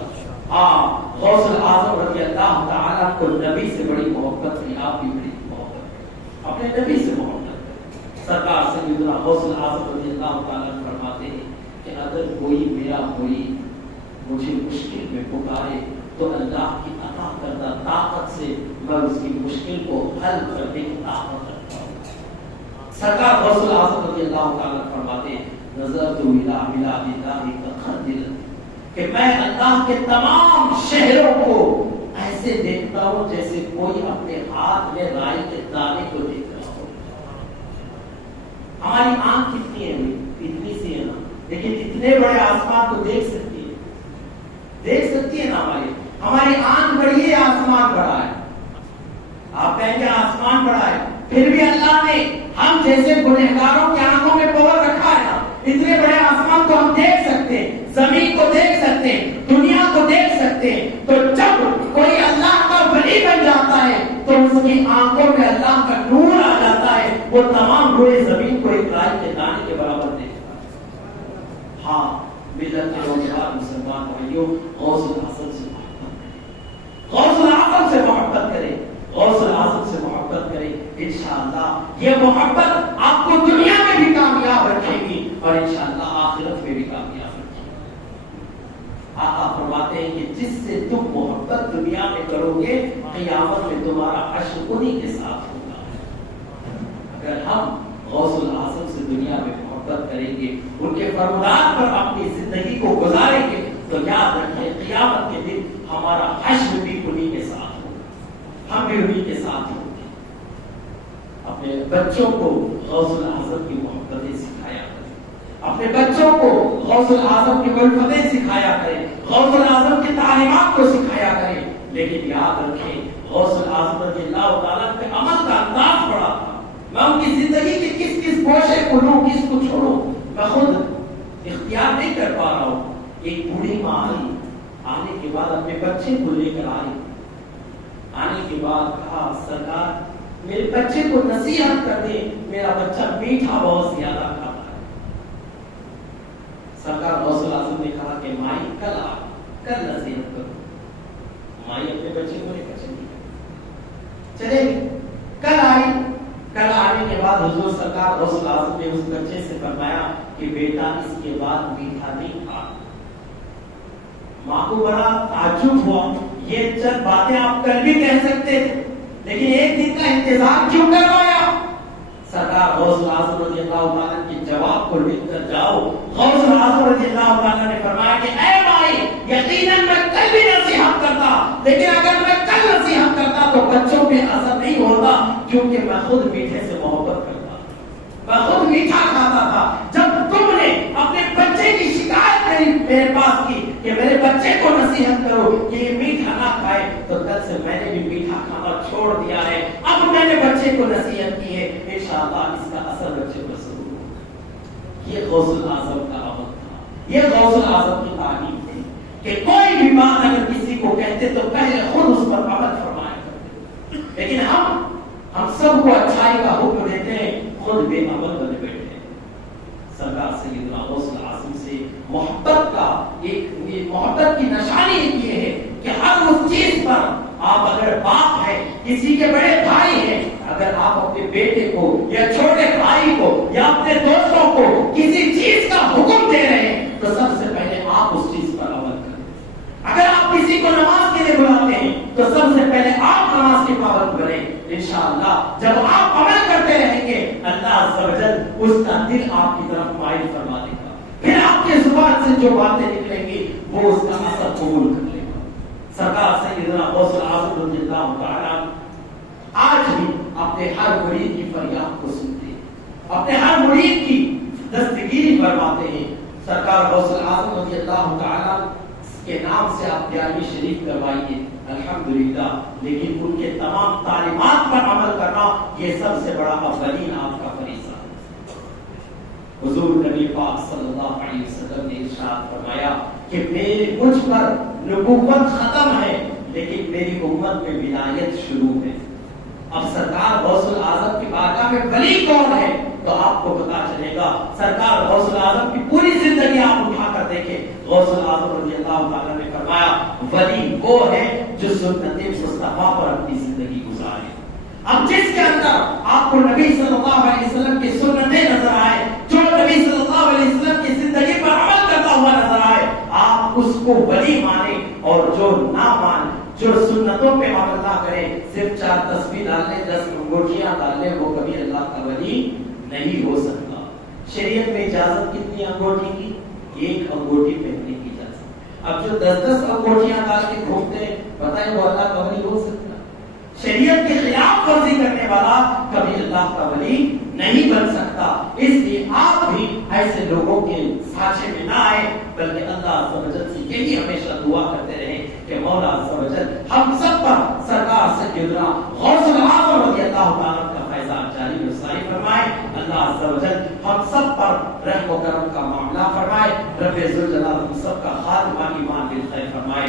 ہاں غوث اعظم رضی اللہ تعالیٰ کو نبی سے بڑی محبت تھی، آپ بھی بڑی محبت اپنے نبی سے محبت۔ سرکار سیدنا غوث الاعظم رضی اللہ تعالیٰ فرماتے ہیں کہ اگر کوئی میرا مرید مجھے مشکل میں پکارے تو اللہ کی عطا کردہ طاقت سے میں اس کی مشکل کو حل کرنے کی طاقت رکھتا ہوں۔ سرکار غوث الاعظم رضی اللہ تعالیٰ فرماتے ہیں نظرت الى بلاد اللہ کخردل، کہ میں اللہ کے تمام شہروں کو ایسے دیکھتا ہوں جیسے کوئی اپنے ہاتھ میں رائی کے دانے کو دیکھ رہا ہو۔ ہماری آنکھ کتنی ہے؟ اتنی سی ہے نا، لیکن اتنے بڑے آسمان کو دیکھ سکتی ہے نا۔ ہماری آنکھ بڑی ہے، آسمان بڑا ہے۔ آپ کہیں گے آسمان بڑا ہے، پھر بھی اللہ نے ہم جیسے گنہگاروں کی آنکھوں میں پاور رکھا ہے نا، اتنے بڑے آسمان کو ہم دیکھ سکتے ہیں، زمین کو دیکھ سکتے ہیں، دنیا کو دیکھ سکتے ہیں۔ تو جب کوئی اللہ کا ولی بن جاتا ہے تو اس کی آنکھوں میں اللہ کا نور آ جاتا ہے، وہ تمام روئے زمین کو ایک رائی کے دانے کے برابر دیکھتا ہے۔ ہاں ملت کے نوجوان مسلمان بھائیوں، غوث الاعظم سے محبت کریں، غوث الاعظم سے محبت کریں، غوث الاعظم سے محبت کریں۔ انشاءاللہ یہ محبت آپ کو دنیا میں بھی کامیاب رکھے گی اور انشاءاللہ آخرت میں بھی کامیاب رکھے گی۔ آقا فرماتے ہیں کہ جس سے تم محبت دنیا میں کرو گے قیامت میں تمہارا حشر انہی کے ساتھ ہوگا۔ اگر ہم غوث الاعظم سے دنیا میں محبت کریں گے، ان کے فرمودات پر اپنی زندگی کو گزاریں گے تو یاد کامیابی انہی کے ساتھ ہوتی ہے۔ اپنے بچوں کو غوث الاعظم کی محبتیں سکھایا کریں، اپنے بچوں کو غوث الاعظم کی الفتیں سکھایا کریں، غوث الاعظم کی تعلیمات کو سکھایا کریں۔ لیکن یاد رکھیں غوث الاعظم رضی اللہ تعالیٰ کے عمل کا انداز بڑا تھا۔ میں ان کی زندگی کے کس کس گوشے کو لوں، کس کو چھوڑوں، میں خود اختیار نہیں کر پا رہا ہوں۔ ایک بوڑھی ماں آئی، آنے کے بعد اپنے بچے کو لے کر آئی، آنے کے بعد کہا سرکار میرے بچے کو نصیحت کر دیں، میرا بچہ میٹھا بہت زیادہ کھاتا ہے۔ سرکار غوث الاعظم نے کہا کہ مائی کل نصیحت کرو۔ مائی اپنے بچے کو لے کر چلے گی، کل آئی، کل آنے کے بعد حضور سرکار غوث الاعظم نے اس بچے سے فرمایا کہ بیٹا اس کے بعد میٹھا نہیں کھا۔ ماں کو بڑا تعجب ہوا، یہ چند باتیں آپ کل بھی کہہ سکتے تھے لیکن ایک دن کا انتظار کیوں کروایا؟ سرکار غوث الاعظم رضی اللہ عنہ کے جواب کو لکھ کر جاؤ۔ غوث الاعظم رضی اللہ عنہ نے فرمایا کہ اے مائی یقیناً میں کل بھی نصیحت کرتا، لیکن اگر میں کل نصیحت کرتا تو بچوں پہ اثر نہیں ہوتا، کیونکہ میں خود میٹھے سے محبت کرتا، میں خود میٹھا کھاتا تھا۔ جب تم نے اپنے بچے کی شکایت میرے پاس کی کہ میرے بچے کو نصیحت کرو کہ یہ میٹھا نہ کھائے، تو کل سے میں نے بھی میٹھا کھانا چھوڑ دیا ہے۔ اب میں نے بچے کو نصیحت کی ہے، انشاءاللہ اس کا اثر بچے پر ضرور ہوگا۔ یہ غوث الاعظم کا عمل تھا، یہ غوث الاعظم کی تعلیم تھی کہ کوئی بھی بات اگر کسی کو کہتے تو پہلے خود اس پر عمل فرمایا کرتے، لیکن ہم سب کو اچھائی کا حکم دیتے ہیں، خود بے عمل بنے بیٹھے ہیں۔ سرکار سیدنا غوث الاعظم سے محبت کا محبت کی نشانی یہ ہے کہ ہر اس چیز پر آپ اگر باپ ہیں، کسی کے بڑے بھائی ہیں، اگر آپ اپنے بیٹے کو یا چھوٹے بھائی کو یا اپنے دوستوں کو کسی چیز کا حکم دے رہے ہیں تو سب سے پہلے آپ اس چیز پر عمل کریں۔ اگر آپ کسی کو نماز کے لیے بلاتے ہیں تو سب سے پہلے آپ نماز کے پابند بنیں۔ انشاءاللہ جب آپ عمل کرتے رہیں گے اللہ عز و جل اس کا دل آپ کی طرف مائل فرما دے گا، پھر آپ کے زبان سے جو باتیں نکلیں گی وہ اس کا اثر قبول کر لے گا۔ سرکار سیدنا غوث الاعظم رضی اللہ تعالیٰ آج بھی اپنے ہر مرید کی فریاد کو سنتے ہیں، اپنے ہر مرید کی دستگیری فرماتے ہیں۔ سرکار غوث الاعظم رضی اللہ تعالیٰ کے نام سے آپ جامع شریف کروائیے الحمدللہ، لیکن ان کے تمام تعلیمات پر عمل کرنا یہ سب سے بڑا اولین آپ کا فریضہ ہے۔ حضور نبی پاک صلی اللہ علیہ وسلم نے ارشاد فرمایا کہ مجھ پر نبوت ختم ہے لیکن میری امت میں ولایت شروع ہے۔ اب سرکار غوث الاعظم کی بارگاہ میں ولی کون ہے تو آپ کو پتا چلے گا۔ سرکار غوث الاعظم کی پوری زندگی آپ اٹھا کر دیکھیں، غوث الاعظم رضی اللہ تعالیٰ نے فرمایا ولی وہ ہے جو سنت مصطفیٰ پر اپنی زندگی گزارے۔ اب جس کے اندر آپ کو نبی صلی اللہ علیہ وسلم کی سنتیں نظر آئے، جو نبی صلی اللہ علیہ وسلم کی زندگی پر عمل کرتا ہوا نظر آئے، آپ اس کو ولی مانیں، اور جو نہ مان، جو سنتوں پہ عمل نہ کرے، صرف 4 تسبیح ڈال لیں، 10 انگوٹھیاں ڈال لیں، وہ کبھی اللہ کا ولی نہیں ہو سکتا۔ شریعت میں اجازت کتنی انگوٹھی کی؟ 1 انگوٹھی پہننے کی اجازت۔ اب جو 10 انگوٹھیاں ڈال کے گھومتے ہیں، بتائیں وہ اللہ کا ولی ہو سکتا؟ شریعت کی خلاف ورزی کرنے والا کبھی اللہ کا ولی نہیں بن سکتا۔ اس لیے آپ بھی ایسے لوگوں کے سانچے میں نہ آئے، بلکہ اللہ عز و جل سے یہی ہمیشہ دعا کرتے رہیں کہ مولا عز و جل ہم سب پر سرکار سیدنا غوث الاعظم رضی اللہ تعالیٰ کا فیضان جاری و ساری فرمائے۔ اللہ عز و جل ہم سب پر رحم و کرم کا معاملہ فرمائے۔ رب ذوالجلال ہم سب کا خاتمہ ایمان بالخیر فرمائے۔